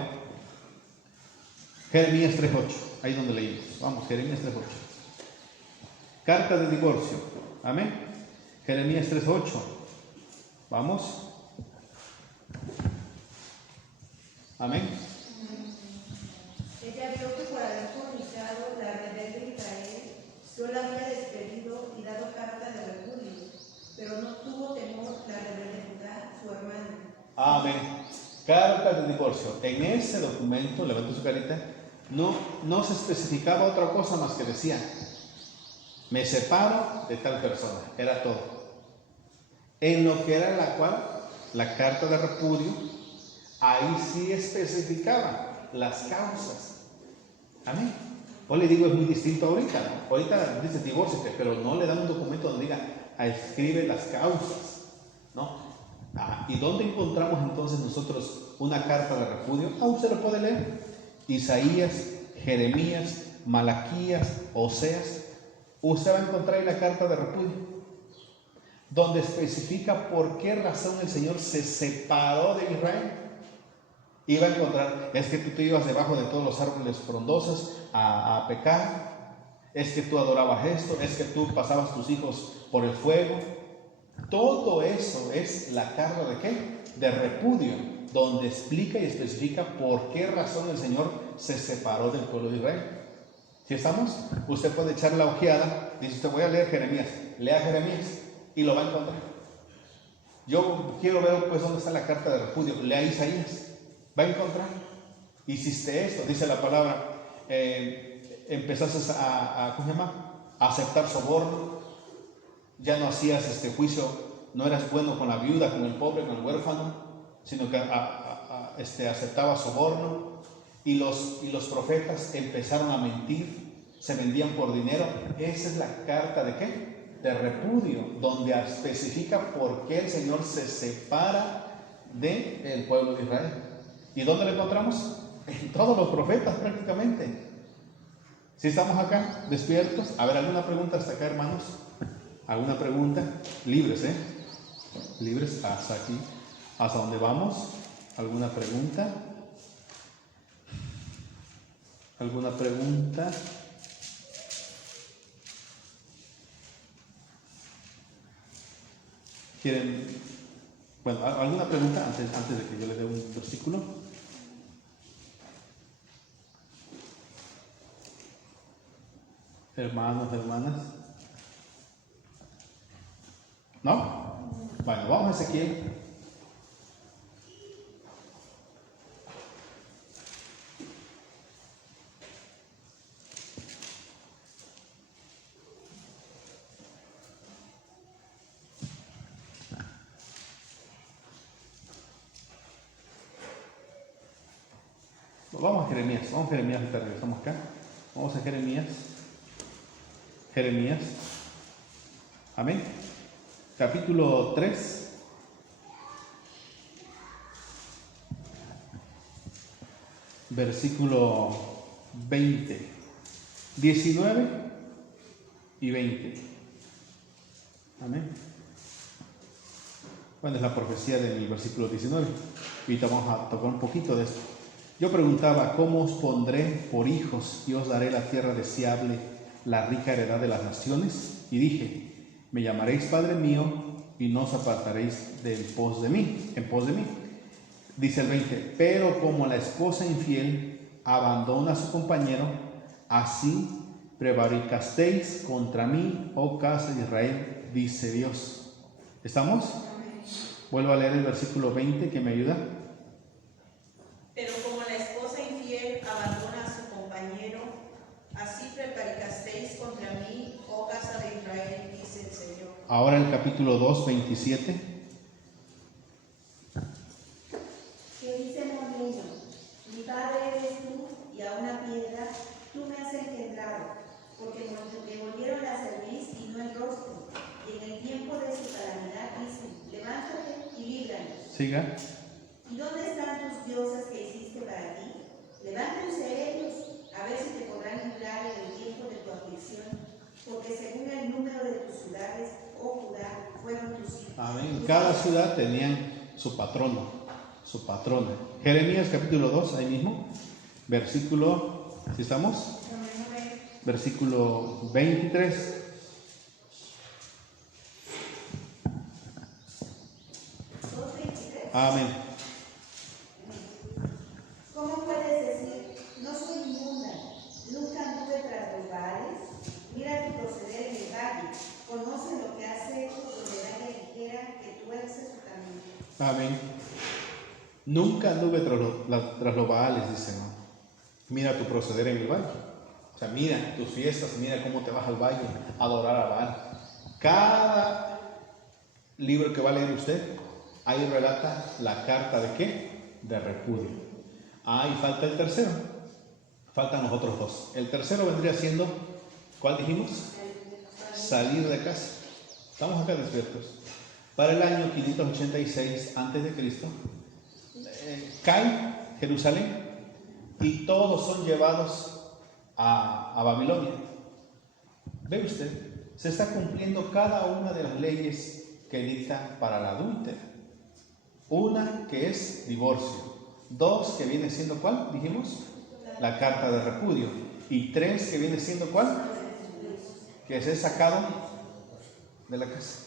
Jeremías 3:8, ahí donde leímos. Vamos, Jeremías 3:8. Carta de divorcio. Amén. Jeremías 3:8. Vamos. Amén. Ella vio que por haber fornicado la rebelde Israel, yo la había despedido y dado carta de repudio, pero no tuvo temor la rebelde Judá, su hermana. Amén. Carta de divorcio. En ese documento, levanta su carita, no se especificaba otra cosa más que decía, me separo de tal persona. Era todo. En lo que era la carta de repudio, ahí sí especificaba las causas. Amén. Hoy le digo, es muy distinto ahorita, ¿no? Ahorita dice divórciate, pero no le dan un documento donde diga, escribe las causas, ¿no? ¿Y dónde encontramos entonces nosotros una carta de repudio? Usted lo puede leer. Isaías, Jeremías, Malaquías, Oseas. Usted va a encontrar ahí la carta de repudio, donde especifica por qué razón el Señor se separó de Israel. Y va a encontrar, es que tú te ibas debajo de todos los árboles frondosos a pecar, es que tú adorabas esto, es que tú pasabas tus hijos por el fuego. Todo eso es la carta de ¿qué? De repudio, donde explica y especifica por qué razón el Señor se separó del pueblo de Israel. ¿Sí estamos? Usted puede echar la ojeada, dice usted, voy a leer Jeremías, lea Jeremías y lo va a encontrar. Yo quiero ver pues dónde está la carta de repudio, lea Isaías, va a encontrar. Hiciste esto, dice la palabra, empezaste ¿cómo se llama? A aceptar soborno, ya no hacías juicio, no eras bueno con la viuda, con el pobre, con el huérfano, sino que aceptabas soborno, y los profetas empezaron a mentir, se vendían por dinero. Esa es la carta de ¿qué? De repudio, donde especifica por qué el Señor se separa del pueblo de Israel. ¿Y dónde lo encontramos? En todos los profetas prácticamente. Si estamos acá despiertos, a ver, ¿alguna pregunta hasta acá, hermanos? ¿Alguna pregunta? Libres, libres hasta aquí, hasta donde vamos. ¿Alguna pregunta? ¿Alguna pregunta? ¿Quieren? Bueno, ¿alguna pregunta antes de que yo les dé un versículo? Hermanos, hermanas. ¿No? Bueno, vamos a Ezequiel. Vamos a Jeremías, ahorita regresamos acá. Vamos a Jeremías. Amén. Capítulo 3. Versículo 20. 19 y 20. Amén. Bueno, es la profecía del versículo 19. Ahorita vamos a tocar un poquito de esto. Yo preguntaba, ¿cómo os pondré por hijos y os daré la tierra deseable, la rica heredad de las naciones? Y dije, me llamaréis Padre mío y no os apartaréis en pos de mí. Dice el 20, pero como la esposa infiel abandona a su compañero, así prevaricasteis contra mí, oh casa de Israel, dice Dios. ¿Estamos? Vuelvo a leer el versículo 20 que me ayuda. Pero como la esposa infiel abandona a su compañero, así prevaricasteis contra mí, oh casa de Israel, dice el Señor. Ahora el capítulo 2, 27. Que dice Monillo, mi padre eres tú, y a una piedra tú me has engendrado, porque me volvieron la cerviz y no el rostro, y en el tiempo de su calamidad dicen, levántate y líbranos. Siga. ¿Y dónde están tus dioses que hiciste para ti? Levántense ellos, a ver si te podrán librar en el tiempo de tu aflicción, porque según el número de tus ciudades, oh Judá, fueron tus hijos. Amén. Cada ciudad tenían su patrono, su patrona. Jeremías capítulo 2, ahí mismo, versículo, ¿sí estamos? Versículo 23. Amén. ¿Cómo puedes decir, no soy inmunda, nunca anduve tras los baales? Mira tu proceder en el valle, conoce lo que has hecho, donde nadie dijera que tú eres su camino. Amén. Nunca anduve tras los baales, dice, ¿no? Mira tu proceder en el valle. O sea, mira tus fiestas, mira cómo te vas al valle a adorar a Baal. Cada libro que va a leer usted, ahí relata la carta de ¿qué? De repudio. Y falta el tercero. Faltan los otros dos. El tercero vendría siendo, ¿cuál dijimos? Salir de casa. Estamos acá despiertos. Para el año 586 a.C., cae Jerusalén y todos son llevados a Babilonia. ¿Ve usted? Se está cumpliendo cada una de las leyes que dicta para la adúltera. Una que es divorcio. 2 que viene siendo ¿cuál? Dijimos, la carta de repudio. Y 3 que viene siendo ¿cuál? Que se es sacado de la casa.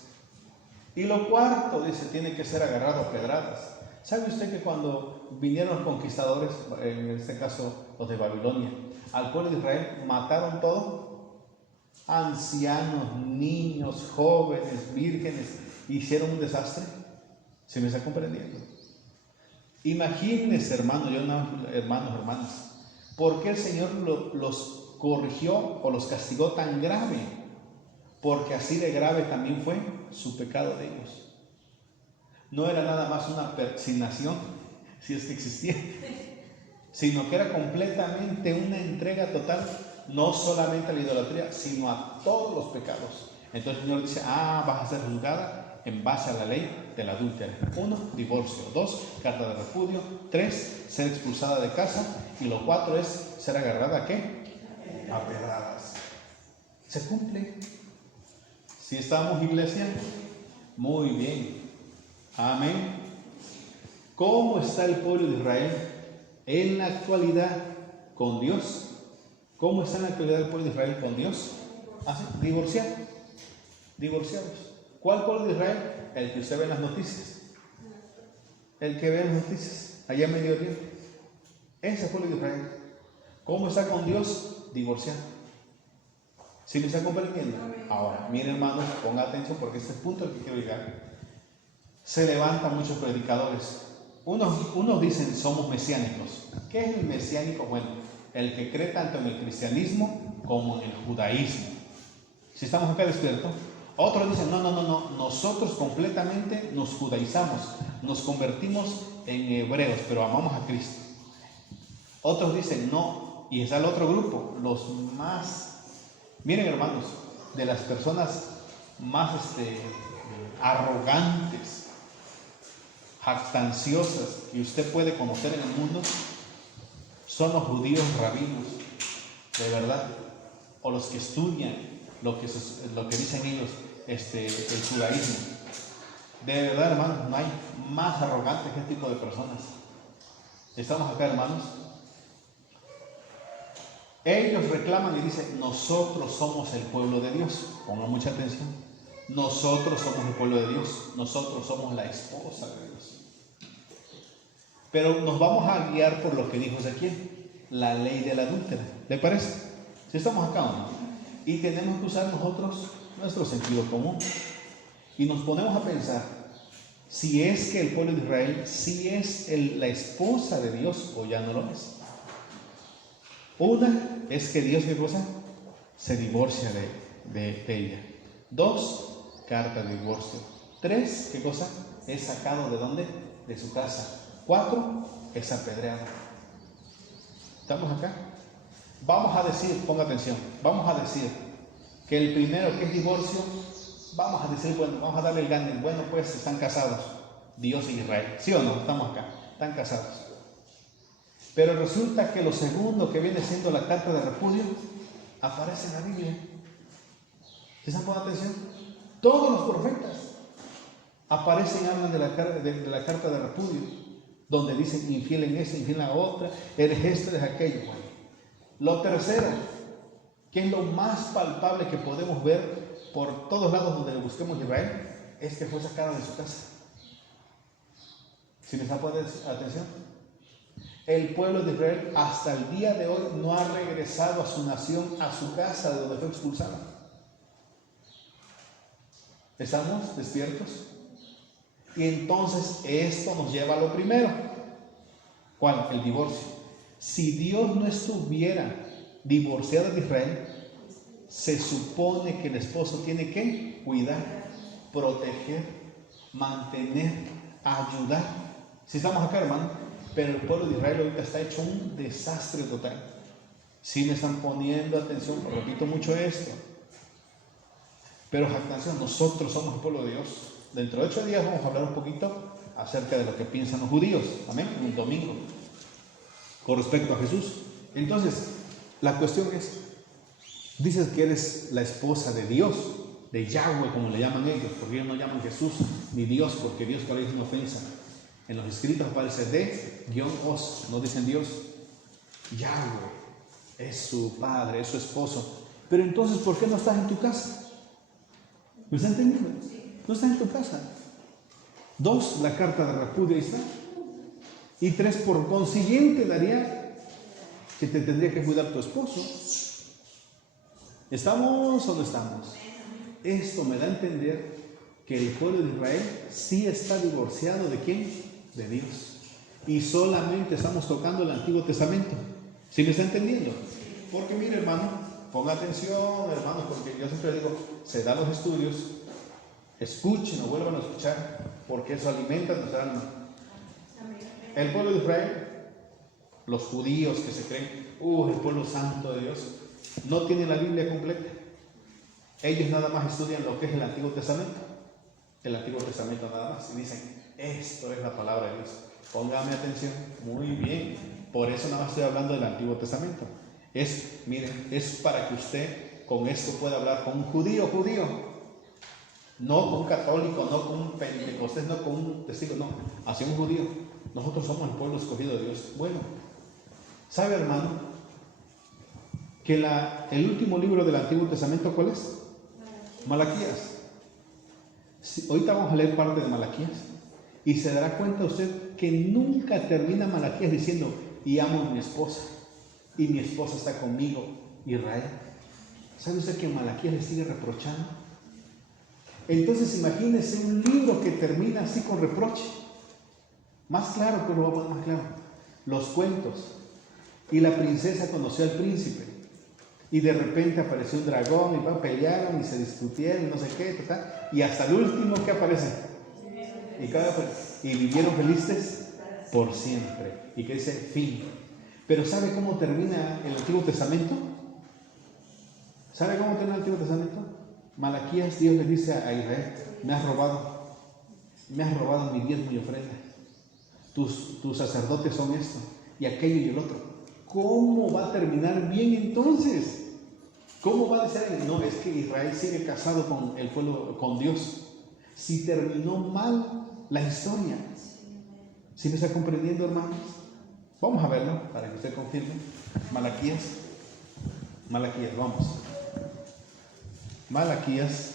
Y lo cuarto, dice, tiene que ser agarrado a pedradas. ¿Sabe usted que cuando vinieron los conquistadores, en este caso los de Babilonia, al pueblo de Israel, mataron todo? Ancianos, niños, jóvenes, vírgenes, hicieron un desastre. ¿Se me está comprendiendo? Imagínense, hermanos, hermanas, ¿por qué el Señor los corrigió o los castigó tan grave? Porque así de grave también fue su pecado de ellos. No era nada más una persignación, si es que existía, sino que era completamente una entrega total, no solamente a la idolatría, sino a todos los pecados. Entonces el Señor dice, vas a ser juzgada en base a la ley del adúltero. 1, divorcio. 2, carta de repudio. 3, ser expulsada de casa. Y lo 4 es ser agarrada ¿a qué? A pedradas. Se cumple. Si estamos, iglesia, muy bien. Amén. ¿Cómo está el pueblo de Israel en la actualidad con Dios? ¿Cómo está en la actualidad el pueblo de Israel con Dios? Divorciados. ¿Cuál pueblo de Israel? El que usted ve en las noticias. El que ve en las noticias, allá en Medio Oriente. Ese pueblo de Israel. ¿Cómo está con Dios? Divorciado. ¿Sí me está comprendiendo? Ahora, miren hermanos, ponga atención porque este es el punto al que quiero llegar. Se levantan muchos predicadores. Unos dicen somos mesiánicos. ¿Qué es el mesiánico? Bueno, el que cree tanto en el cristianismo como en el judaísmo. Si estamos acá despiertos. Otros dicen no, nosotros completamente nos judaizamos, nos convertimos en hebreos, pero amamos a Cristo. Otros dicen no, y está el otro grupo, los más, miren hermanos, de las personas más arrogantes, jactanciosas que usted puede conocer en el mundo, son los judíos rabinos, de verdad, o los que estudian lo que dicen ellos, el judaísmo. De verdad, hermanos, no hay más arrogante que este tipo de personas. ¿Estamos acá, hermanos? Ellos reclaman y dicen, nosotros somos el pueblo de Dios. Pongan mucha atención. Nosotros somos el pueblo de Dios. Nosotros somos la esposa de Dios. Pero nos vamos a guiar por lo que dijo Ezequiel, la ley de la adúltera. ¿Le parece? Si estamos acá, ¿no? Y tenemos que usar nosotros nuestro sentido común. Y nos ponemos a pensar, si es que el pueblo de Israel sí es la esposa de Dios o ya no lo es. Una es que Dios, ¿qué cosa? Se divorcia de ella. 2, carta de divorcio. 3, ¿qué cosa? Es sacado ¿de dónde? De su casa. 4, es apedreado. ¿Estamos acá? Vamos a decir, ponga atención, vamos a decir que el primero que es divorcio, vamos a decir, bueno, vamos a darle el gane. Bueno, pues están casados, Dios y Israel. ¿Sí o no? Estamos acá, están casados. Pero resulta que lo segundo que viene siendo la carta de repudio aparece en la Biblia. ¿Se están poniendo atención? Todos los profetas aparecen, hablan de la carta de repudio, donde dicen infiel en esta, infiel en la otra, eres esto, eres aquello. Bueno, lo tercero, que es lo más palpable que podemos ver por todos lados donde busquemos Israel, es que fue sacado de su casa. ¿Sí me está poniendo atención? El pueblo de Israel hasta el día de hoy no ha regresado a su nación, a su casa de donde fue expulsado. ¿Estamos despiertos? Y entonces esto nos lleva a lo primero. ¿Cuál? El divorcio. Si Dios no estuviera divorciado de Israel, se supone que el esposo tiene que cuidar, proteger, mantener, ayudar. Si estamos acá, hermano. Pero el pueblo de Israel ahorita está hecho un desastre total. Si me están poniendo atención, repito mucho esto. Pero atención, nosotros somos el pueblo de Dios. Dentro de 8 días vamos a hablar un poquito acerca de lo que piensan los judíos. Amén. Un domingo. Con respecto a Jesús. Entonces, la cuestión es, dices que eres la esposa de Dios, de Yahweh, como le llaman ellos, porque ellos no llaman Jesús ni Dios, porque Dios para ellos es una ofensa. En los escritos aparece de-os, no dicen Dios. Yahweh es su padre, es su esposo. Pero entonces, ¿por qué no estás en tu casa? ¿Me está entendiendo? No estás en tu casa. 2, la carta de repudio ahí está. Y 3, por consiguiente, daría que te tendría que cuidar tu esposo. ¿Estamos o no estamos? Esto me da a entender que el pueblo de Israel sí está divorciado ¿de quién? De Dios. Y solamente estamos tocando el Antiguo Testamento. ¿Sí me está entendiendo? Porque mire, hermano, ponga atención, hermanos, porque yo siempre digo, se dan los estudios, escuchen o vuelvan a escuchar, porque eso alimenta nuestra alma. El pueblo de Israel, los judíos que se creen, el pueblo santo de Dios, no tienen la Biblia completa. Ellos nada más estudian lo que es el Antiguo Testamento. El Antiguo Testamento nada más. Y dicen, esto es la palabra de Dios. Póngame atención. Muy bien. Por eso nada más estoy hablando del Antiguo Testamento. Miren, es para que usted con esto pueda hablar con un judío. No con un católico, no con un pentecostés, no con un testigo, no. Hacia un judío. Nosotros somos el pueblo escogido de Dios. Bueno, ¿sabe, hermano? Que el último libro del Antiguo Testamento, ¿cuál es? Malaquías. Sí, ahorita vamos a leer parte de Malaquías y se dará cuenta usted que nunca termina Malaquías diciendo, y amo a mi esposa, y mi esposa está conmigo, Israel. ¿Sabe usted que Malaquías le sigue reprochando? Entonces imagínese un libro que termina así con reproche. Más claro, pero lo voy a poner más claro. Los cuentos. Y la princesa conoció al príncipe. Y de repente apareció un dragón y pelearon y se discutieron y no sé qué, y hasta el último que aparece. Y vivieron felices por siempre. Y que dice fin. Pero ¿sabe cómo termina el Antiguo Testamento? ¿Sabe cómo termina el Antiguo Testamento? Malaquías, Dios le dice a Israel, me has robado mi diezmo y ofrenda. Tus sacerdotes son esto y aquello y el otro. ¿Cómo va a terminar bien entonces? ¿Cómo va a decir? No, es que Israel sigue casado con el pueblo, con Dios. Si terminó mal la historia. ¿Sí me está comprendiendo, hermanos? Vamos a verlo para que usted confirme. Malaquías, vamos. Malaquías.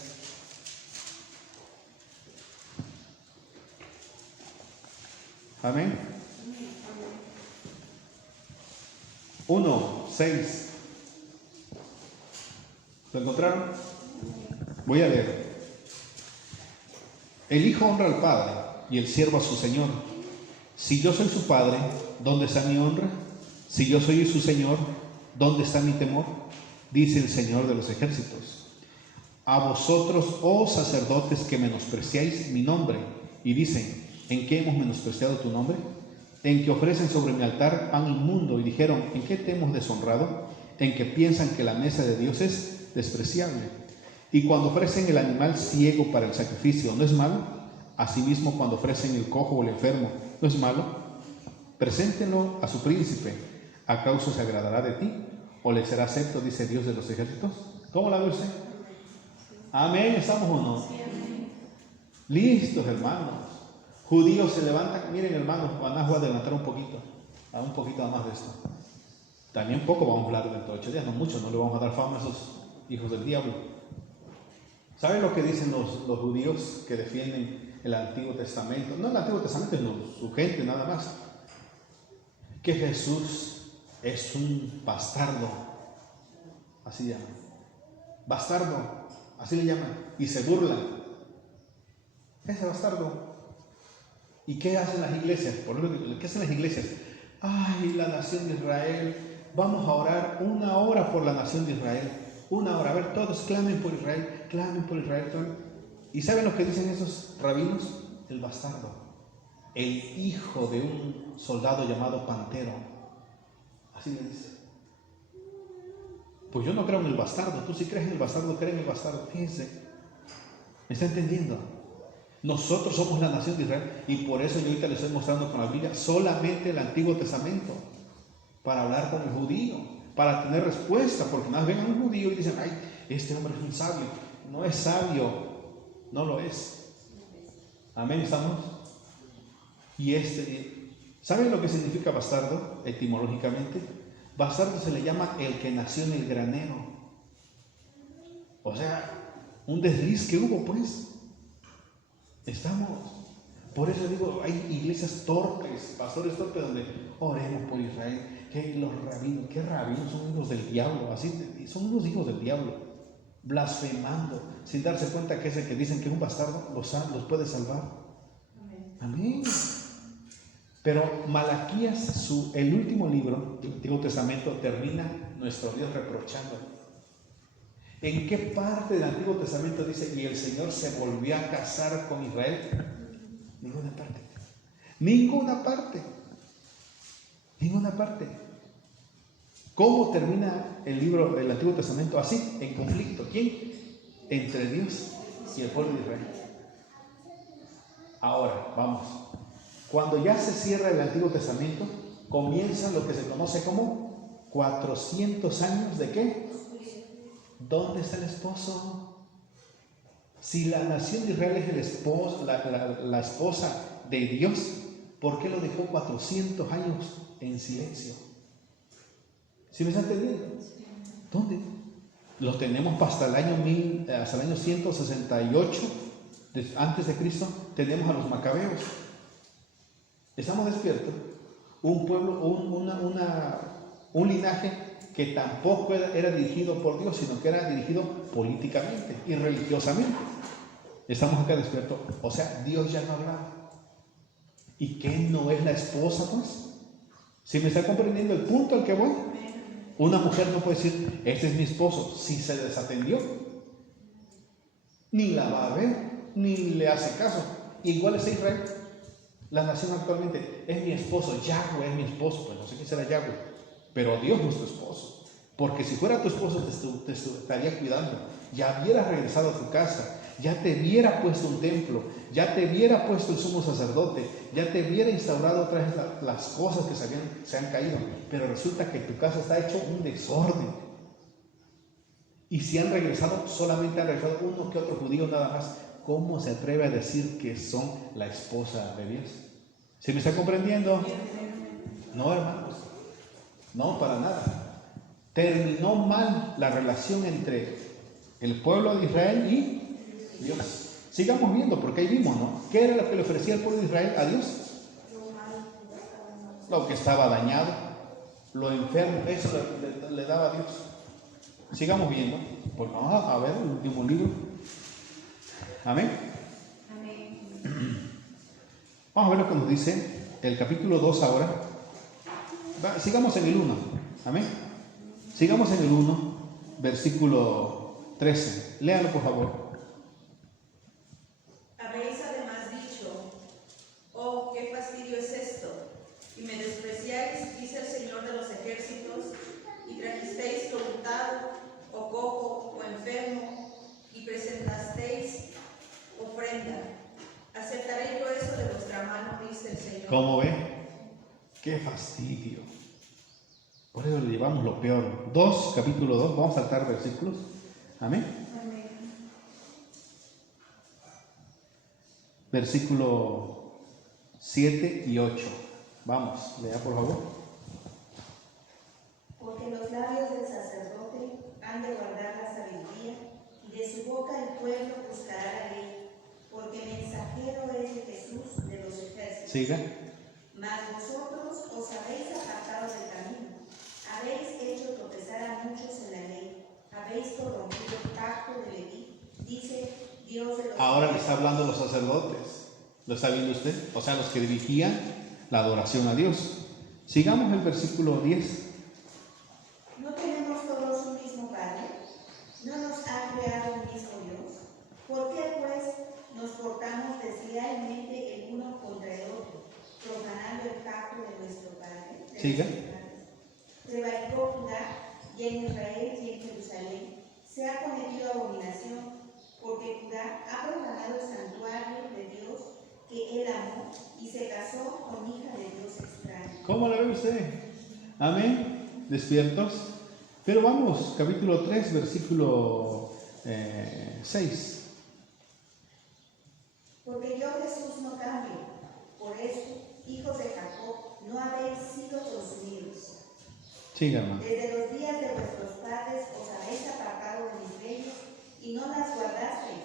Amén. 1:6. ¿Lo encontraron? Voy a leer. El hijo honra al padre y el siervo a su señor. Si yo soy su padre, ¿dónde está mi honra? Si yo soy su señor, ¿dónde está mi temor? Dice el Señor de los ejércitos. A vosotros, oh sacerdotes, que menospreciáis mi nombre, y dicen, ¿en qué hemos menospreciado tu nombre? En que ofrecen sobre mi altar pan inmundo, y dijeron, ¿en qué te hemos deshonrado? En que piensan que la mesa de Dios es despreciable. Y cuando ofrecen el animal ciego para el sacrificio, ¿no es malo? Asimismo, cuando ofrecen el cojo o el enfermo, ¿no es malo? Preséntenlo a su príncipe. ¿Acaso se agradará de ti? ¿O le será acepto, dice Dios de los ejércitos? ¿Cómo la ve usted? Amén, ¿estamos o no? Listos, hermanos. Judíos se levantan. Miren, hermanos, voy a adelantar un poquito nada más de esto. También poco vamos a hablar dentro de 8 días, no mucho, no le vamos a dar fama a esos hijos del diablo. ¿Saben lo que dicen los judíos que defienden el Antiguo Testamento? No el Antiguo Testamento, sino su gente nada más. Que Jesús es un bastardo. Así llaman. Bastardo. Así le llaman. Y se burlan. Ese bastardo. ¿Y qué hacen las iglesias? ¿Qué hacen las iglesias? Ay, la nación de Israel. Vamos a orar 1 hora por la nación de Israel. 1 hora. A ver, todos clamen por Israel. Clamen por Israel. ¿Y saben lo que dicen esos rabinos? El bastardo. El hijo de un soldado llamado Pantero. Así le dice. Pues yo no creo en el bastardo. Tú si crees en el bastardo, cree en el bastardo. Fíjense. ¿Me está entendiendo? Nosotros somos la nación de Israel y por eso yo ahorita les estoy mostrando con la Biblia solamente el Antiguo Testamento para hablar con el judío, para tener respuesta, porque nada ven a un judío y dicen, ay, este hombre es un sabio. No es sabio, no lo es. Amén, ¿estamos? Y ¿saben lo que significa bastardo etimológicamente? Bastardo se le llama el que nació en el granero. O sea, un desliz que hubo, pues. Estamos. Por eso digo, hay iglesias torpes, pastores torpes, donde oremos por Israel. Que los rabinos, ¿qué rabinos? Son hijos del diablo. Así, son unos hijos del diablo. Blasfemando, sin darse cuenta que ese que dicen que es un bastardo los puede salvar. Amén. Pero Malaquías, el último libro del Antiguo Testamento, termina nuestro Dios reprochando. ¿En qué parte del Antiguo Testamento dice y el Señor se volvió a casar con Israel? Ninguna parte. Ninguna parte. Ninguna parte. ¿Cómo termina el libro del Antiguo Testamento? Así, en conflicto. ¿Quién? entre Dios y el pueblo de Israel. Ahora, vamos. Cuando ya se cierra el Antiguo Testamento, comienza lo que se conoce como 400 años de ¿qué? ¿Dónde está el esposo? Si la nación de Israel es el esposo, la esposa de Dios, ¿por qué lo dejó 400 años en silencio? ¿Sí me están entendiendo? ¿Dónde? Lo tenemos hasta el año 168 antes de Cristo. Tenemos a los macabeos. ¿Estamos despiertos? Un pueblo, un linaje que tampoco era dirigido por Dios, sino que era dirigido políticamente y religiosamente. Estamos acá despiertos. O sea, Dios ya no hablaba. ¿Y qué no es la esposa, pues? ¿Sí me está comprendiendo el punto al que voy? Una mujer no puede decir, este es mi esposo, si se desatendió. Ni la va a ver, ni le hace caso. Igual es Israel. La nación actualmente es mi esposo, Yahweh es mi esposo. Pues no sé qué será Yahweh, pero Dios no es tu esposo. Porque si fuera tu esposo te estaría cuidando. Ya hubieras regresado a tu casa, ya te hubiera puesto un templo, ya te hubiera puesto el sumo sacerdote, ya te hubiera instaurado otra vez las cosas que se han caído. Pero resulta que tu casa está hecho un desorden. Y si han regresado, solamente han regresado uno que otro judío nada más. ¿Cómo se atreve a decir que son la esposa de Dios? ¿Se me está comprendiendo? No, hermanos. No, para nada. Terminó mal la relación entre el pueblo de Israel y Dios. Sigamos viendo, porque ahí vimos, ¿no? ¿Qué era lo que le ofrecía el pueblo de Israel a Dios? Lo que estaba dañado, lo enfermo, eso le daba a Dios. Sigamos viendo, pues vamos a ver el último libro. Amén. Vamos a ver lo que nos dice el capítulo 2 ahora. Sigamos en el 1. Amén. Sigamos en el 1, versículo 13. Léalo, por favor. Habéis además dicho, oh, qué fastidio es esto, y me despreciáis, dice el Señor de los ejércitos, y trajisteis cortado, o cojo, o enfermo, y presentasteis ofrenda. ¿Aceptaré yo eso de vuestra mano?, dice el Señor. ¿Cómo ve? ¡Qué fastidio! Por eso le llevamos lo peor. Capítulo 2, vamos a saltar versículos. Amén. Amén. Versículo 7 y 8. Vamos, lea por favor. Porque los labios del sacerdote han de guardar la sabiduría, y de su boca el pueblo buscará la ley, porque mensajero es de Jesús de los ejércitos. Siga. Mas vosotros os habéis apartado del camino, habéis hecho tropezar a muchos en la ley, habéis corrompido el pacto de Leví, dice Dios de los Ahora le ejércitos. está hablando a los sacerdotes. ¿Lo está viendo usted? O sea, los que dirigían la adoración a Dios. Sigamos el versículo 10. ¿No tenemos todos un mismo Padre? ¿No nos ha creado un mismo Dios? ¿Por qué, pues, nos portamos deslealmente el uno contra el otro, profanando el pacto de nuestro Padre? Siga. Prevaricó Judá, y en Israel y en Jerusalén se ha cometido abominación, porque Judá ha profanado el santuario de Dios que él amó, y se casó con hija de Dios extraño. ¿Cómo la ve usted? Amén. ¿Despiertos? Pero vamos, capítulo 3, versículo 6. Porque yo, Jesús, no cambio. Por eso, hijos de Jacob, no habéis sido consumidos. Siga, hermano. Desde los días de vuestros padres os habéis apartado de mis leyes y no las guardasteis.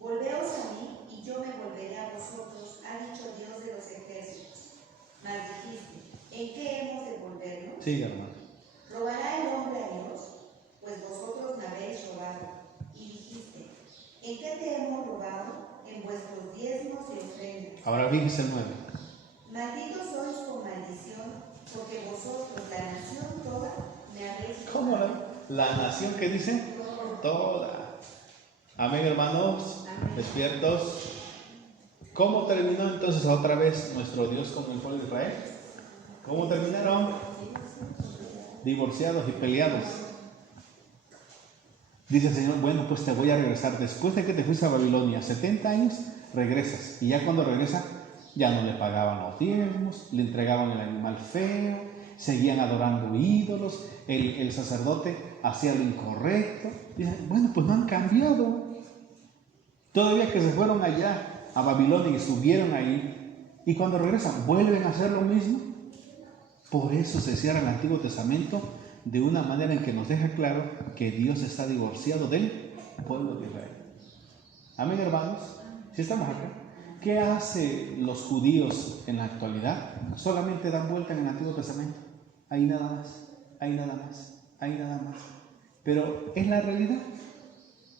Volveos a mí y yo me volveré a vosotros, ha dicho Dios de los ejércitos. Mas dijiste, ¿en qué hemos de volvernos? Siga, hermano. ¿Robará el hombre a Dios? Pues vosotros me habéis robado. Y dijiste, ¿en qué te hemos robado? En vuestros diezmos y ofrendas. Ahora fíjese el 9. Malditos sois con maldición, porque vosotros, la nación toda, me habéis robado. ¿Cómo la nación que dice? Toda. Amén, hermanos. Amén. Despiertos. ¿Cómo terminó entonces otra vez nuestro Dios con el pueblo de Israel? ¿Cómo terminaron? Divorciados y peleados. Dice el Señor, bueno, pues te voy a regresar. Después de que te fuiste a Babilonia, 70 años, regresas. Y ya cuando regresa, ya no le pagaban los diezmos, le entregaban el animal feo, seguían adorando ídolos, el sacerdote hacía lo incorrecto. Dicen, bueno, pues no han cambiado. Todavía que se fueron allá a Babilonia y estuvieron ahí, y cuando regresan, vuelven a hacer lo mismo. Por eso se cierra el Antiguo Testamento de una manera en que nos deja claro que Dios está divorciado del pueblo de Israel. Amén, hermanos. Si estamos acá, ¿qué hacen los judíos en la actualidad? Solamente dan vuelta en el Antiguo Testamento. Ahí nada más, ahí nada más, ahí nada más. Pero es la realidad.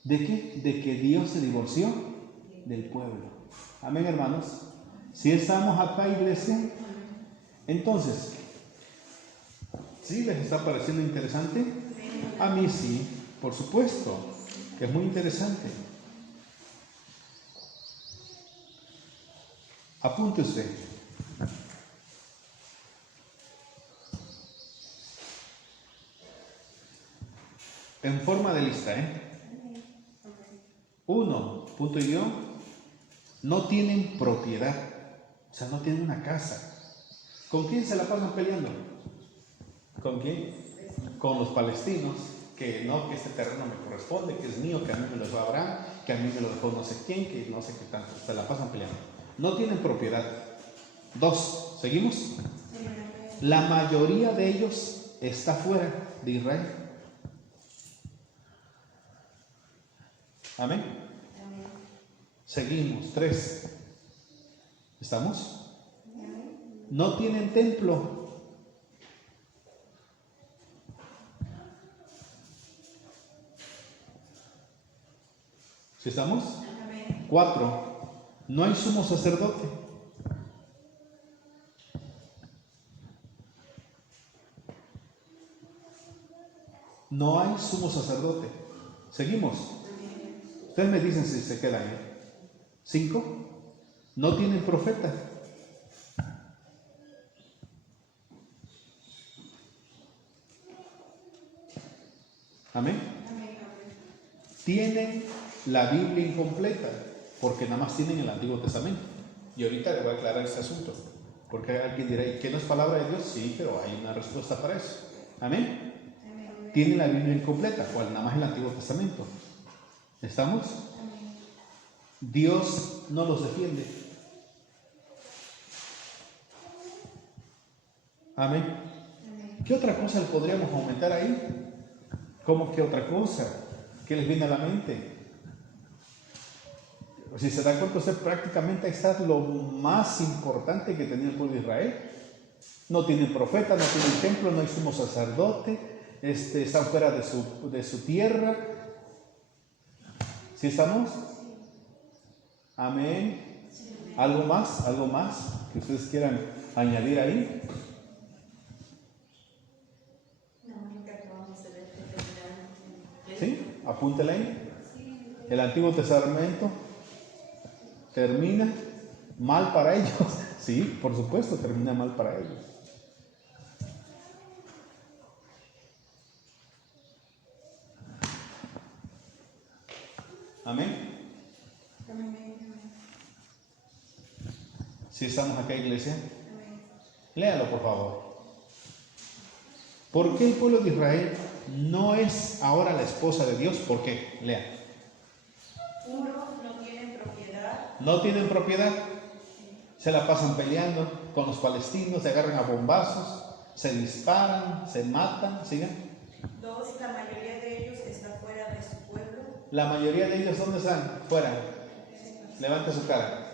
¿De qué? De que Dios se divorció del pueblo. Amén, hermanos. Si estamos acá, iglesia, entonces, ¿sí les está pareciendo interesante? A mí sí, por supuesto, que es muy interesante. Apunte usted. En forma de lista, ¿eh? 1, punto y yo, no tienen propiedad, o sea, no tienen una casa. ¿Con quién se la pasan peleando? ¿Con quién? Con los palestinos, que no, que este terreno me corresponde, que es mío, que a mí me lo dejó Abraham, que a mí me lo dejó no sé quién, que no sé qué tanto, se la pasan peleando. No tienen propiedad. 2, ¿seguimos? La mayoría de ellos está fuera de Israel. Amén. Seguimos. 3. ¿Estamos? No tienen templo. ¿Sí estamos? 4. No hay sumo sacerdote. No hay sumo sacerdote. Seguimos. Ustedes me dicen si se quedan. 5. No tienen profeta. Amén. Tienen la Biblia incompleta, porque nada más tienen el Antiguo Testamento. Y ahorita le voy a aclarar este asunto, porque alguien dirá, ¿que no es palabra de Dios? Sí, pero hay una respuesta para eso. Amén. Tienen la Biblia incompleta, cual nada más el Antiguo Testamento. ¿Estamos? Dios no los defiende. Amén. ¿Qué otra cosa le podríamos aumentar ahí? ¿Cómo que otra cosa? ¿Qué les viene a la mente? Si se da cuenta usted, prácticamente ahí está lo más importante que tenía el pueblo de Israel. No tienen profeta, no tienen templo, no hay sumo sacerdote, están fuera de su tierra. ¿Sí estamos? Amén. ¿Algo más? ¿Algo más que ustedes quieran añadir ahí? ¿Sí? Apúntele ahí. El Antiguo Testamento termina mal para ellos. Sí, por supuesto, termina mal para ellos. Amén. ¿Sí estamos acá, iglesia? Léalo, por favor. ¿Por qué el pueblo de Israel no es ahora la esposa de Dios? ¿Por qué? Lean. 1, no tienen propiedad. No tienen propiedad. Se la pasan peleando con los palestinos, se agarran a bombazos, se disparan, se matan. ¿Sigan? 2, la mayoría de ellos está fuera de su pueblo. La mayoría de ellos, ¿dónde están? Fuera. Levanta su cara.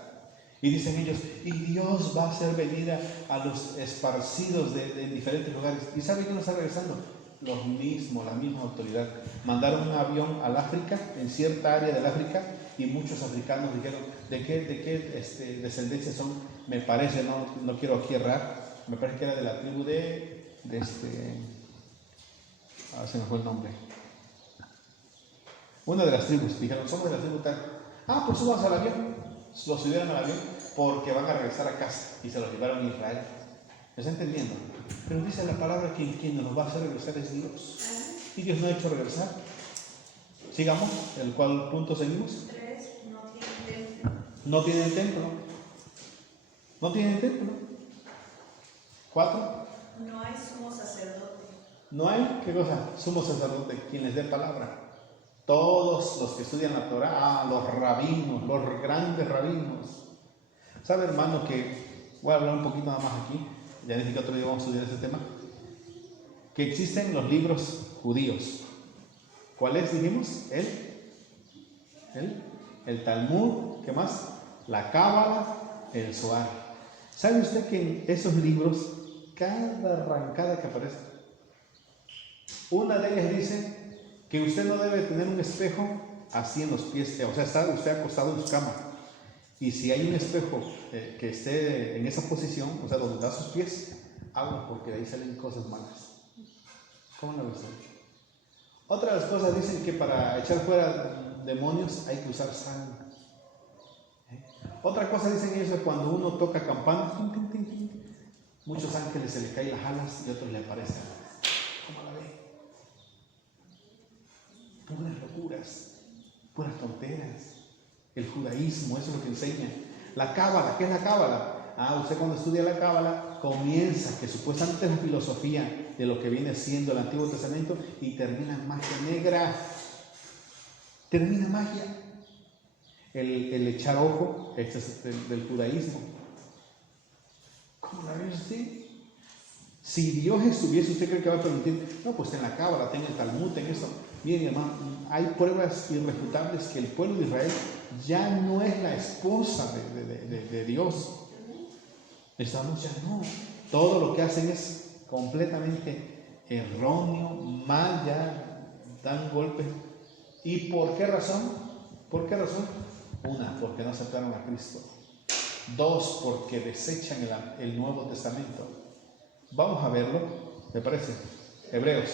Y dicen ellos, y Dios va a hacer venir a los esparcidos de diferentes lugares. ¿Y sabe quién está regresando? Los mismos, la misma autoridad. Mandaron un avión al África, en cierta área del África, y muchos africanos dijeron, ¿de qué descendencia son? Me parece, no quiero aquí errar, me parece que era de la tribu se me fue el nombre. Una de las tribus, dijeron, somos de la tribu tal. Pues súbanse al avión. Los subieron al avión porque van a regresar a casa y se los llevaron a Israel. ¿Me está entendiendo? Pero dice la palabra que quien nos va a hacer regresar es Dios. Y Dios no ha hecho regresar. Sigamos, ¿el cuál punto seguimos? 3. No tienen templo. No tienen templo. No tienen templo. 4. No hay sumo sacerdote. No hay, ¿qué cosa? Sumo sacerdote, quien les dé palabra. Todos los que estudian la Torah, los rabinos, los grandes rabinos. ¿Sabe, hermano, que voy a hablar un poquito nada más aquí? Ya dije que otro día vamos a estudiar ese tema. Que existen los libros judíos. ¿Cuáles dijimos? El Talmud, ¿qué más? La Cábala, el Zohar. ¿Sabe usted que en esos libros, cada arrancada que aparece, una de ellas dice que usted no debe tener un espejo así en los pies, o sea, está usted acostado en su cama, y si hay un espejo que esté en esa posición, o sea, donde da sus pies, agua, porque de ahí salen cosas malas. ¿Cómo la ves? Otra de las cosas dicen que para echar fuera demonios hay que usar sal. Otra cosa dicen ellos que cuando uno toca campana, muchos ángeles se le caen las alas y otros le aparecen. ¿Cómo la ve? Puras locuras, puras tonteras. El judaísmo, eso es lo que enseña. La cábala, ¿qué es la cábala? Usted cuando estudia la cábala comienza, que supuestamente es la filosofía de lo que viene siendo el Antiguo Testamento, y termina en magia negra. Termina magia. El echar ojo, este es del judaísmo. ¿Cómo la ve usted? Si Dios estuviese, ¿usted cree que va a permitir? No, pues en la cábala, en el Talmud, en eso. Miren, hermano, hay pruebas irrefutables que el pueblo de Israel ya no es la esposa de Dios. Estamos ya no. Todo lo que hacen es completamente erróneo, mal, ya dan golpes. ¿Y por qué razón? ¿Por qué razón? Una, porque no aceptaron a Cristo. Dos, porque desechan el Nuevo Testamento. Vamos a verlo, ¿me parece? Hebreos.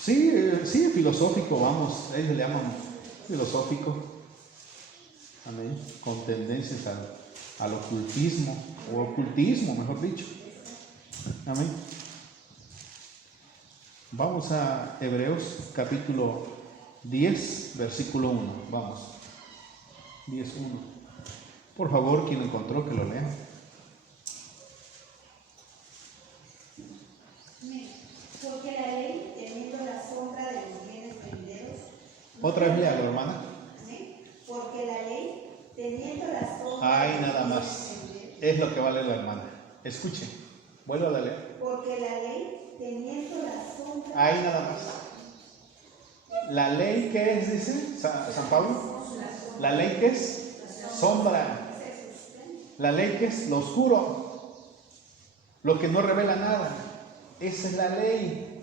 Sí, sí, filosófico, vamos, ellos le llaman filosófico. Amén. Con tendencias al ocultismo, o ocultismo, mejor dicho. Amén. Vamos a Hebreos capítulo 10, versículo 1. Vamos. 10:1. Por favor, quien lo encontró, que lo lea. Porque la ley, teniendo la sombra de los bienes venideros. Otra vez léalo, hermana. Porque la ley, teniendo la sombra. Ay, nada más. Es lo que va a leer la hermana. Escuchen. Vuelvo a leer. Porque la ley, teniendo la sombra. Ahí nada más. La ley que es, dice San Pablo. La ley que es sombra. La ley que es lo oscuro. Lo que no revela nada. Esa es la ley.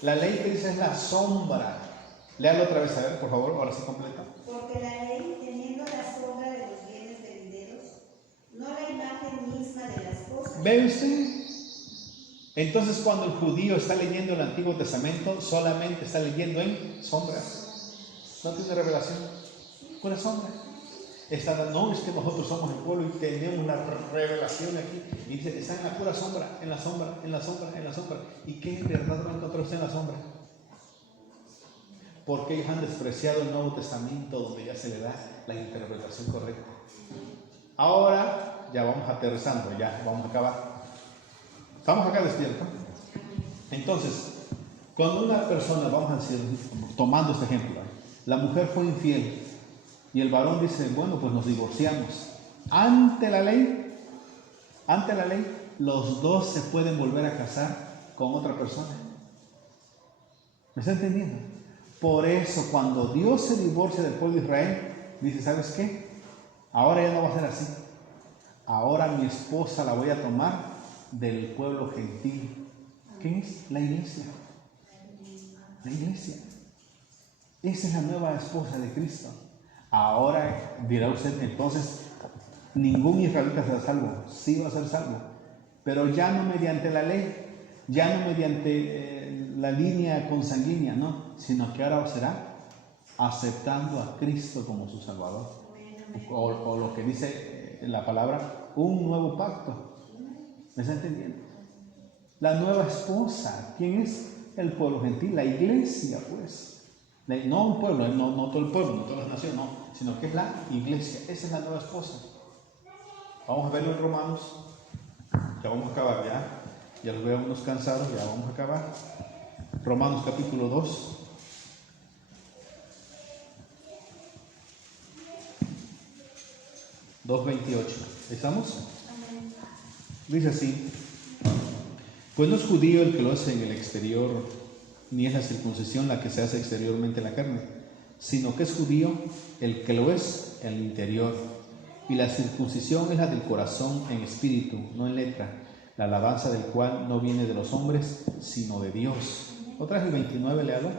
La ley que dice es la sombra. Léalo otra vez, a ver, por favor, ahora sí completa. Porque la ley, teniendo la sombra de los bienes venideros, no la imagen misma de las cosas. ¿Ve usted? Entonces, cuando el judío está leyendo el Antiguo Testamento, solamente está leyendo en sombras. No tiene revelación. Pura sombra. No, es que nosotros somos el pueblo y tenemos la revelación aquí. Y dice, está en la pura sombra, en la sombra, en la sombra, en la sombra. ¿Y qué verdad va a encontrar usted en la sombra? Porque ellos han despreciado el Nuevo Testamento, donde ya se le da la interpretación correcta. Ahora, ya vamos aterrizando, ya vamos a acabar. ¿Estamos acá despiertos? Entonces, cuando una persona, vamos a decir, tomando este ejemplo, la mujer fue infiel y el varón dice, bueno, pues nos divorciamos. Ante la ley, los dos se pueden volver a casar con otra persona. ¿Me está entendiendo? Por eso, cuando Dios se divorcia del pueblo de Israel, dice, ¿sabes qué? Ahora ya no va a ser así. Ahora mi esposa la voy a tomar del pueblo gentil. ¿Qué es? La iglesia. La iglesia. Esa es la nueva esposa de Cristo. Ahora dirá usted, entonces, ningún israelita será salvo. Sí va a ser salvo, pero ya no mediante la ley, ya no mediante la línea consanguínea, no, sino que ahora será aceptando a Cristo como su Salvador. O lo que dice la palabra, un nuevo pacto. ¿Me está entendiendo? La nueva esposa. ¿Quién es? El pueblo gentil, la iglesia, pues. No un pueblo, no todo el pueblo, no todas las naciones, no, sino que es la iglesia. Esa es la nueva esposa. Vamos a verlo en Romanos. Ya vamos a acabar, ya los veo unos cansados, ya vamos a acabar. Romanos capítulo 2. (2:28). ¿Estamos? Dice así: pues no es judío el que lo hace en el exterior, ni es la circuncisión la que se hace exteriormente en la carne, sino que es judío el que lo es en el interior. Y la circuncisión es la del corazón en espíritu, no en letra, la alabanza del cual no viene de los hombres, sino de Dios. ¿Otra vez el 29 le habla?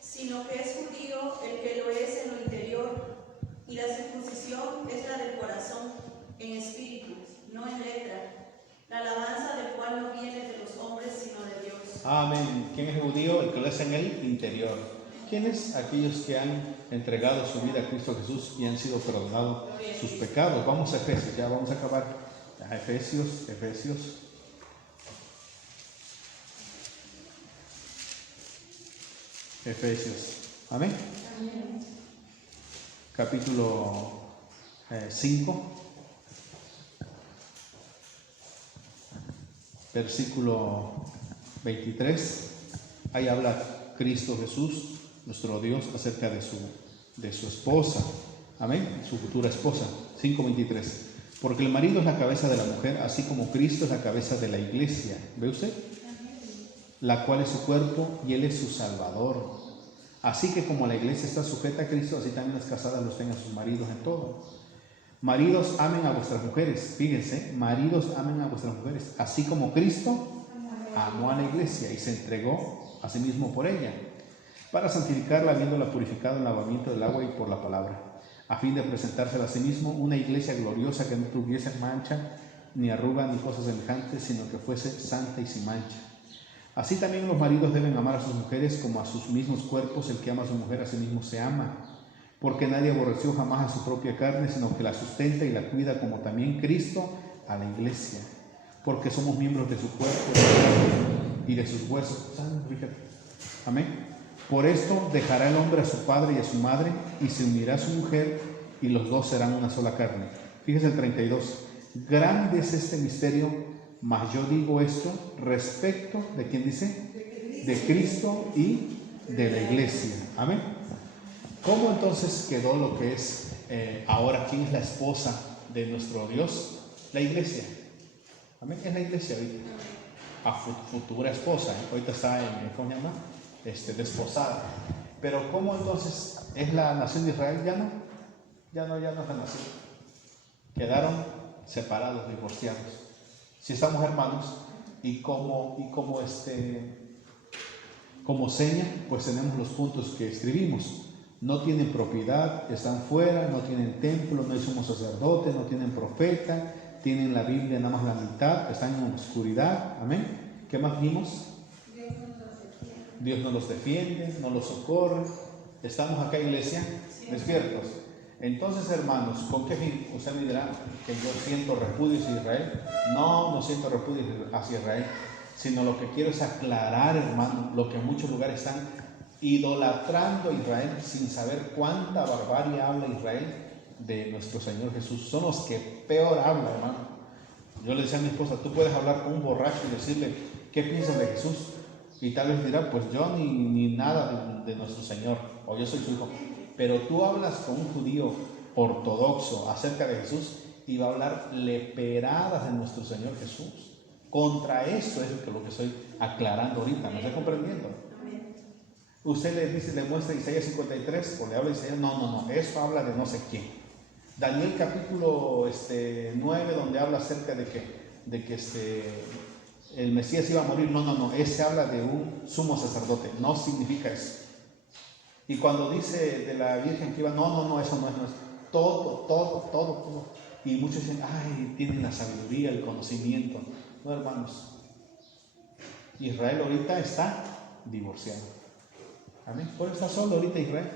Sino que es judío el que lo es en lo interior, y la circuncisión es la del corazón en espíritu, no en letra, la alabanza del cual no viene de los hombres, sino de Dios. Amén. ¿Quién es el judío? El que lo es en el interior. ¿Quiénes? Aquellos que han entregado su vida a Cristo Jesús y han sido perdonados sus pecados. Vamos a Efesios, ya vamos a acabar. Efesios. Amén. Capítulo 5, versículo 23. Ahí habla Cristo Jesús, nuestro Dios, acerca de su esposa. Amén. Su futura esposa. 5:23. Porque el marido es la cabeza de la mujer, así como Cristo es la cabeza de la iglesia. ¿Ve usted? La cual es su cuerpo y Él es su Salvador. Así que como la iglesia está sujeta a Cristo, así también las casadas los tengan sus maridos en todo. Maridos, amen a vuestras mujeres. Fíjense, maridos, amen a vuestras mujeres, así como Cristo amó a la iglesia y se entregó a sí mismo por ella, para santificarla, habiéndola purificado en lavamiento del agua y por la palabra, a fin de presentársela a sí mismo una iglesia gloriosa, que no tuviese mancha, ni arruga, ni cosas semejantes, sino que fuese santa y sin mancha. Así también los maridos deben amar a sus mujeres como a sus mismos cuerpos. El que ama a su mujer a sí mismo se ama, porque nadie aborreció jamás a su propia carne, sino que la sustenta y la cuida, como también Cristo a la iglesia, porque somos miembros de su cuerpo y de sus huesos. Amén. Por esto dejará el hombre a su padre y a su madre, y se unirá a su mujer, y los dos serán una sola carne. Fíjese el 32. Grande es este misterio, mas yo digo esto respecto de quién dice, de Cristo y de la iglesia. Amén. ¿Cómo entonces quedó lo que es ahora? ¿Quién es la esposa de nuestro Dios? La iglesia. Amén. Es la iglesia ahorita. A futura esposa. Ahorita está en, ¿cómo se llama? Desposada. Pero ¿cómo entonces es la nación de Israel? Ya no es la nación. Quedaron separados, divorciados. Si estamos hermanos, y como seña, pues tenemos los puntos que escribimos. No tienen propiedad, están fuera, no tienen templo, no hay sumo sacerdote, no tienen profeta, tienen la Biblia nada más la mitad, están en oscuridad. Amén. ¿Qué más vimos? Dios no los defiende, no los socorre. Estamos acá, iglesia, despiertos. Entonces, hermanos, ¿con qué fin? Usted me dirá que yo siento repudio hacia Israel. No siento repudio hacia Israel, sino lo que quiero es aclarar, hermano, lo que en muchos lugares están idolatrando a Israel sin saber cuánta barbarie habla Israel de nuestro Señor Jesús. Son los que peor hablan, hermano. Yo le decía a mi esposa, tú puedes hablar con un borracho y decirle, ¿qué piensas de Jesús? Y tal vez dirá, pues yo ni nada de nuestro Señor, o yo soy su hijo. Pero tú hablas con un judío ortodoxo acerca de Jesús y va a hablar leperadas de nuestro Señor Jesús. Contra esto es lo que estoy aclarando ahorita, ¿me está comprendiendo? Usted le muestra Isaías 53, o le habla de Isaías, no, eso habla de no sé quién. Daniel capítulo 9, donde habla acerca de que el Mesías iba a morir, no, ese habla de un sumo sacerdote, no significa eso. Y cuando dice de la Virgen que iba, no, eso no es, todo. Y muchos dicen, tienen la sabiduría, el conocimiento. No, hermanos, Israel ahorita está divorciado. Amén. Por eso está solo ahorita Israel.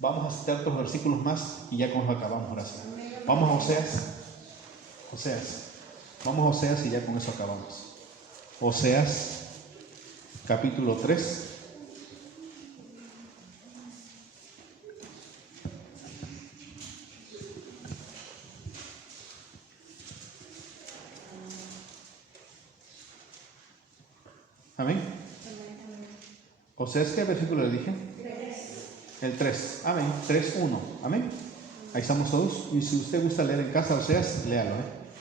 Vamos a citar otros versículos más y ya con eso acabamos, gracias. Vamos a Oseas. Vamos a Oseas y ya con eso acabamos. Oseas, capítulo 3. Amén. Oseas, ¿qué versículo le dije? El 3. Amén. 3:1. Amén. Ahí estamos todos. Y si usted gusta leer en casa Oseas, léalo.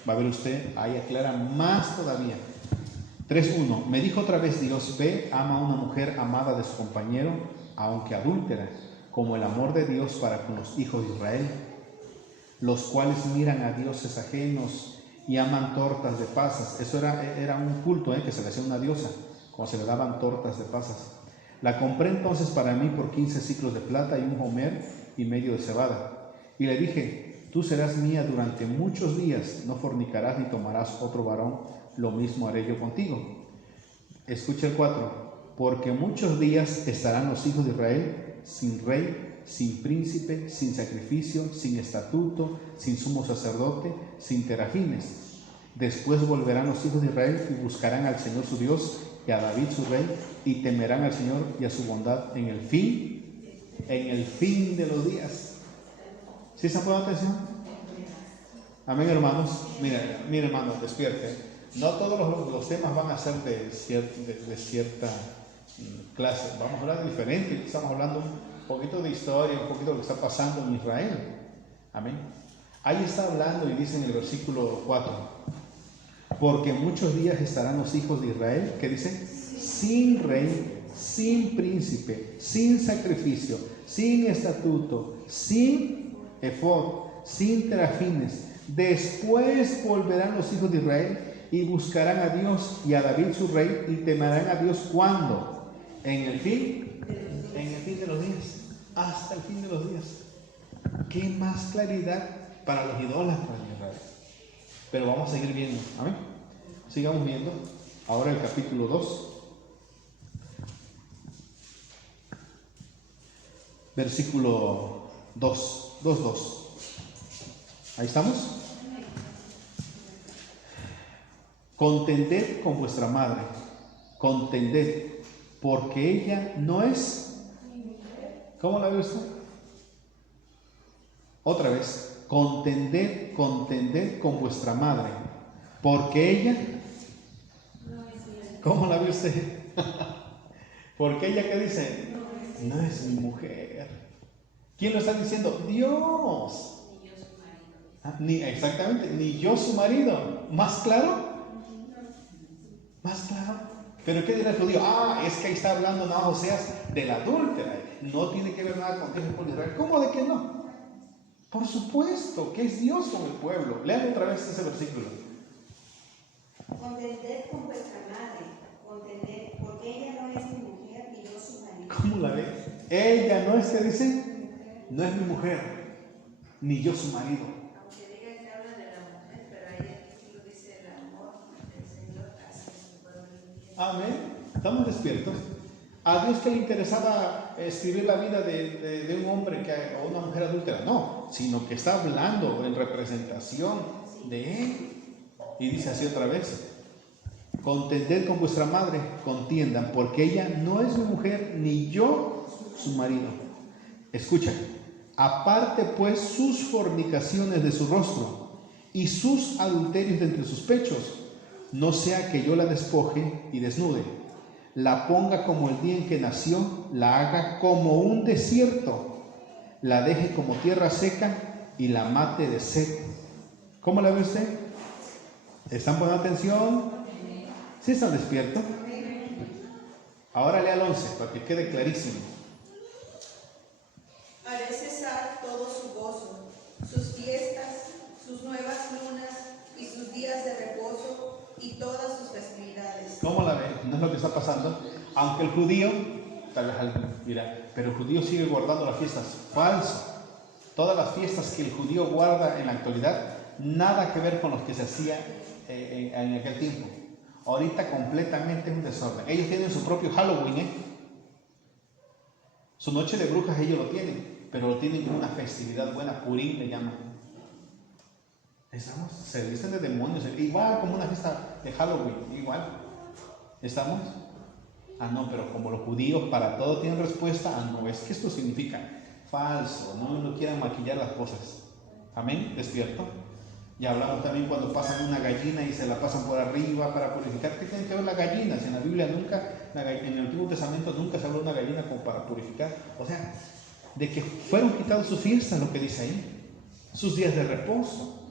Va a ver usted, ahí aclara más todavía. 3:1. Me dijo otra vez Dios: ve, ama a una mujer amada de su compañero, aunque adúltera, como el amor de Dios para con los hijos de Israel, los cuales miran a dioses ajenos y aman tortas de pasas. Eso era un culto que se le hacía a una diosa, como se le daban tortas de pasas. La compré entonces para mí por 15 siclos de plata y un homer y medio de cebada. Y le dije: tú serás mía durante muchos días, no fornicarás ni tomarás otro varón, lo mismo haré yo contigo. Escucha el 4. Porque muchos días estarán los hijos de Israel sin rey, sin príncipe, sin sacrificio, sin estatuto, sin sumo sacerdote, sin terafines. Después volverán los hijos de Israel y buscarán al Señor su Dios y a David su rey, y temerán al Señor y a su bondad en el fin de los días. ¿Sí se han puesto atención? Amén, hermanos. Mira, hermano, despierte. No todos los temas van a ser de cierta clase. Vamos a hablar de diferente. Estamos hablando un poquito de historia, un poquito de lo que está pasando en Israel. Amén. Ahí está hablando y dice en el versículo 4: porque muchos días estarán los hijos de Israel, ¿qué dice? Sin rey, sin príncipe, sin sacrificio, sin estatuto, sin efod, sin terafines. Después volverán los hijos de Israel y buscarán a Dios y a David su rey, y temerán a Dios. ¿Cuándo? En el fin de los días. Hasta el fin de los días. ¿Qué más claridad para los idólatras de Israel? Pero vamos a seguir viendo. Amén. Sigamos viendo. Ahora el capítulo 2. Versículo 2. Ahí estamos. Contended con vuestra madre. Contended, porque ella no es. ¿Cómo la ve usted? Otra vez. Contended con vuestra madre, porque ella, ¿cómo la ve usted? Porque ella, ¿qué dice? No es mi mujer. ¿Quién lo está diciendo? Dios. Exactamente, ni yo su marido. ¿Más claro? Más claro. Pero ¿qué dirá el judío? Es que ahí está hablando nada, Oseas, de la adúltera. No tiene que ver nada con Israel. ¿Cómo de que no? Por supuesto que es Dios con el pueblo. Lean otra vez ese versículo. Contended con vuestra madre, contended, porque ella no es mi mujer y yo su marido. ¿Cómo la ve? Ella no es, ¿qué dice? No es mi mujer, ni yo su marido. Aunque diga que habla de la mujer, pero ahí el título dice el amor del Señor hacia su pueblo. Amén. ¿Estamos despiertos? A Dios que le interesaba escribir la vida de un hombre o una mujer adúltera, no, sino que está hablando en representación de él. Y dice así otra vez: contended con vuestra madre, contiendan, porque ella no es mi mujer, ni yo su marido. Escucha: aparte pues sus fornicaciones de su rostro y sus adulterios de entre sus pechos, no sea que yo la despoje y desnude, la ponga como el día en que nació, la haga como un desierto, la deje como tierra seca y la mate de sed. ¿Cómo la ve usted? ¿Están poniendo atención? ¿Sí están despiertos? Ahora lea el 11 para que quede clarísimo. Haré cesar todo su gozo, sus fiestas, sus nuevas lunas y sus días de reposo y todas sus festividades. ¿Cómo la ve? ¿No es lo que está pasando? Aunque el judío, tal vez alguien dirá, pero el judío sigue guardando las fiestas. Falso. Todas las fiestas que el judío guarda en la actualidad, nada que ver con los que se hacía en aquel tiempo. Ahorita completamente es un desorden. Ellos tienen su propio Halloween, Su noche de brujas ellos lo tienen, pero lo tienen como una festividad buena, Purim le llaman. Se visten de demonios, igual como una fiesta de Halloween, igual. ¿Estamos? Ah, no, pero como los judíos para todo tienen respuesta, ah, no, es que esto significa falso, no quieran maquillar las cosas. Amén, ¿despierto? Ya hablamos también cuando pasan una gallina y se la pasan por arriba para purificar. ¿Qué tiene que ver la gallina? Si en la Biblia nunca, en el Antiguo Testamento nunca se habló de una gallina como para purificar. O sea, de que fueron quitados sus fiestas, lo que dice ahí, sus días de reposo,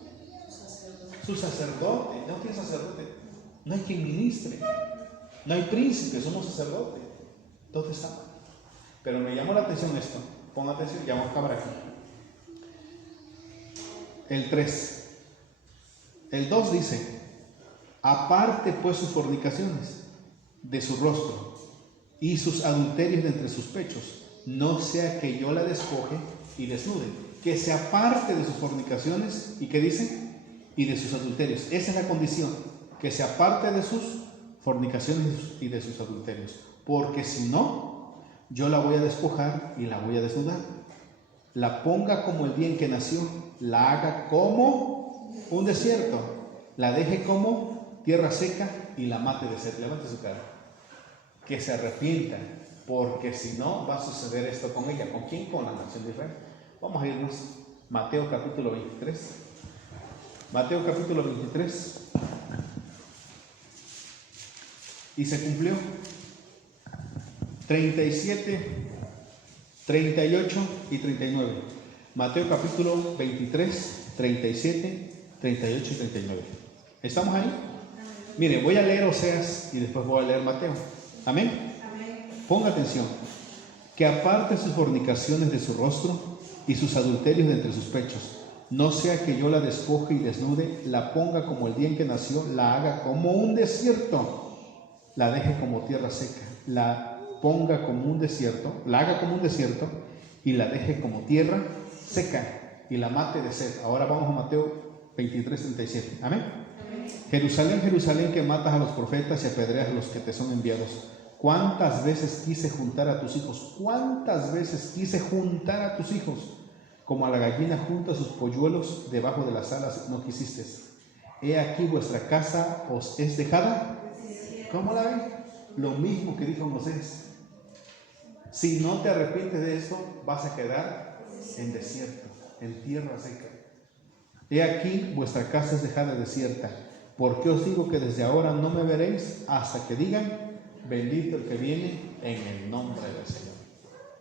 su sacerdote. No tiene sacerdote, no hay quien ministre, no hay príncipe, somos sacerdote. ¿Dónde está? Pero me llamó la atención esto, pon atención, ya vamos a acabar aquí. El 3. El 2 dice: aparte pues sus fornicaciones de su rostro y sus adulterios de entre sus pechos, no sea que yo la despoje y desnude. Que se aparte de sus fornicaciones y ¿qué dice? Y de sus adulterios. Esa es la condición, que se aparte de sus fornicaciones y de sus adulterios, porque si no, yo la voy a despojar y la voy a desnudar. La ponga como el día en que nació, la haga como un desierto, la deje como tierra seca y la mate de sed. Levante su cara. Que se arrepienta, porque si no va a suceder esto con ella. ¿Con quién? Con la nación de Israel. Vamos a irnos. Mateo capítulo 23. Mateo capítulo 23. Y se cumplió. 37, 38 y 39. Mateo capítulo 23, 37, 38 y 39. ¿Estamos ahí? Mire, voy a leer Oseas y después voy a leer Mateo. ¿Amén? Ponga atención. Que aparte sus fornicaciones de su rostro y sus adulterios de entre sus pechos, no sea que yo la despoje y desnude, la ponga como el día en que nació, la haga como un desierto, la deje como tierra seca, la ponga como un desierto, la haga como un desierto y la deje como tierra seca y la mate de sed. Ahora vamos a Mateo 23, 37. Amén. Jerusalén, Jerusalén, que matas a los profetas y apedreas a los que te son enviados. ¿Cuántas veces quise juntar a tus hijos? ¿Cuántas veces quise juntar a tus hijos? Como a la gallina junta sus polluelos debajo de las alas, no quisiste. He aquí vuestra casa os es dejada. ¿Cómo la ven? Lo mismo que dijo Moisés. Si no te arrepientes de esto, vas a quedar en desierto, en tierra seca. He aquí vuestra casa es dejada desierta. ¿Por qué os digo que desde ahora no me veréis hasta que digan: bendito el que viene en el nombre del Señor?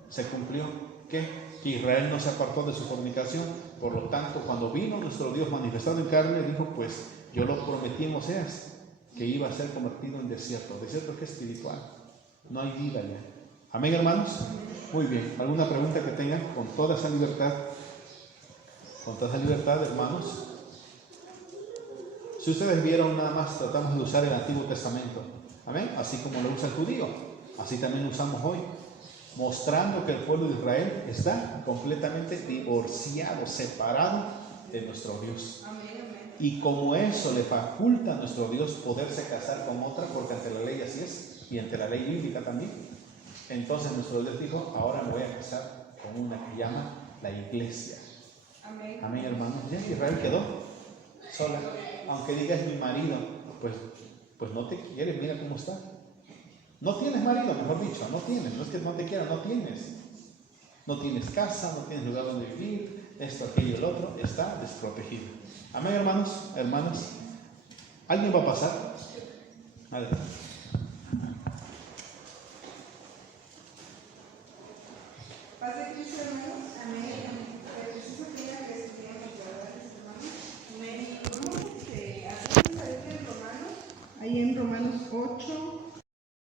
Se cumplió que Israel no se apartó de su fornicación. Por lo tanto, cuando vino nuestro Dios manifestado en carne, dijo: pues yo lo prometí en Oseas, que iba a ser convertido en desierto. Desierto que es espiritual, no hay vida ya. Amén, hermanos. Muy bien, ¿alguna pregunta que tengan? Con toda esa libertad, hermanos. Si ustedes vieron, nada más tratamos de usar el Antiguo Testamento, amén, así como lo usa el judío, así también usamos hoy, mostrando que el pueblo de Israel está completamente divorciado, separado de nuestro Dios. Y como eso le faculta a nuestro Dios poderse casar con otra, porque ante la ley así es, y ante la ley bíblica también. Entonces nuestro Dios dijo: ahora me voy a casar con una que llama la iglesia. Amén, amén, hermanos. Ya Israel quedó sola. Aunque digas mi marido, pues no te quiere, mira cómo está. No tienes marido, mejor dicho, no tienes, no es que no te quiera, no tienes. No tienes casa, no tienes lugar donde vivir, esto, aquello, el otro, está desprotegido. Amén, hermanos, hermanas. ¿Alguien va a pasar? Adelante. Paz de Cristo, hermanos. Amén. Preciso que diga que estudiamos, ¿verdad, hermanos? Amén. Vamos a ver en Romanos, ahí en Romanos 8.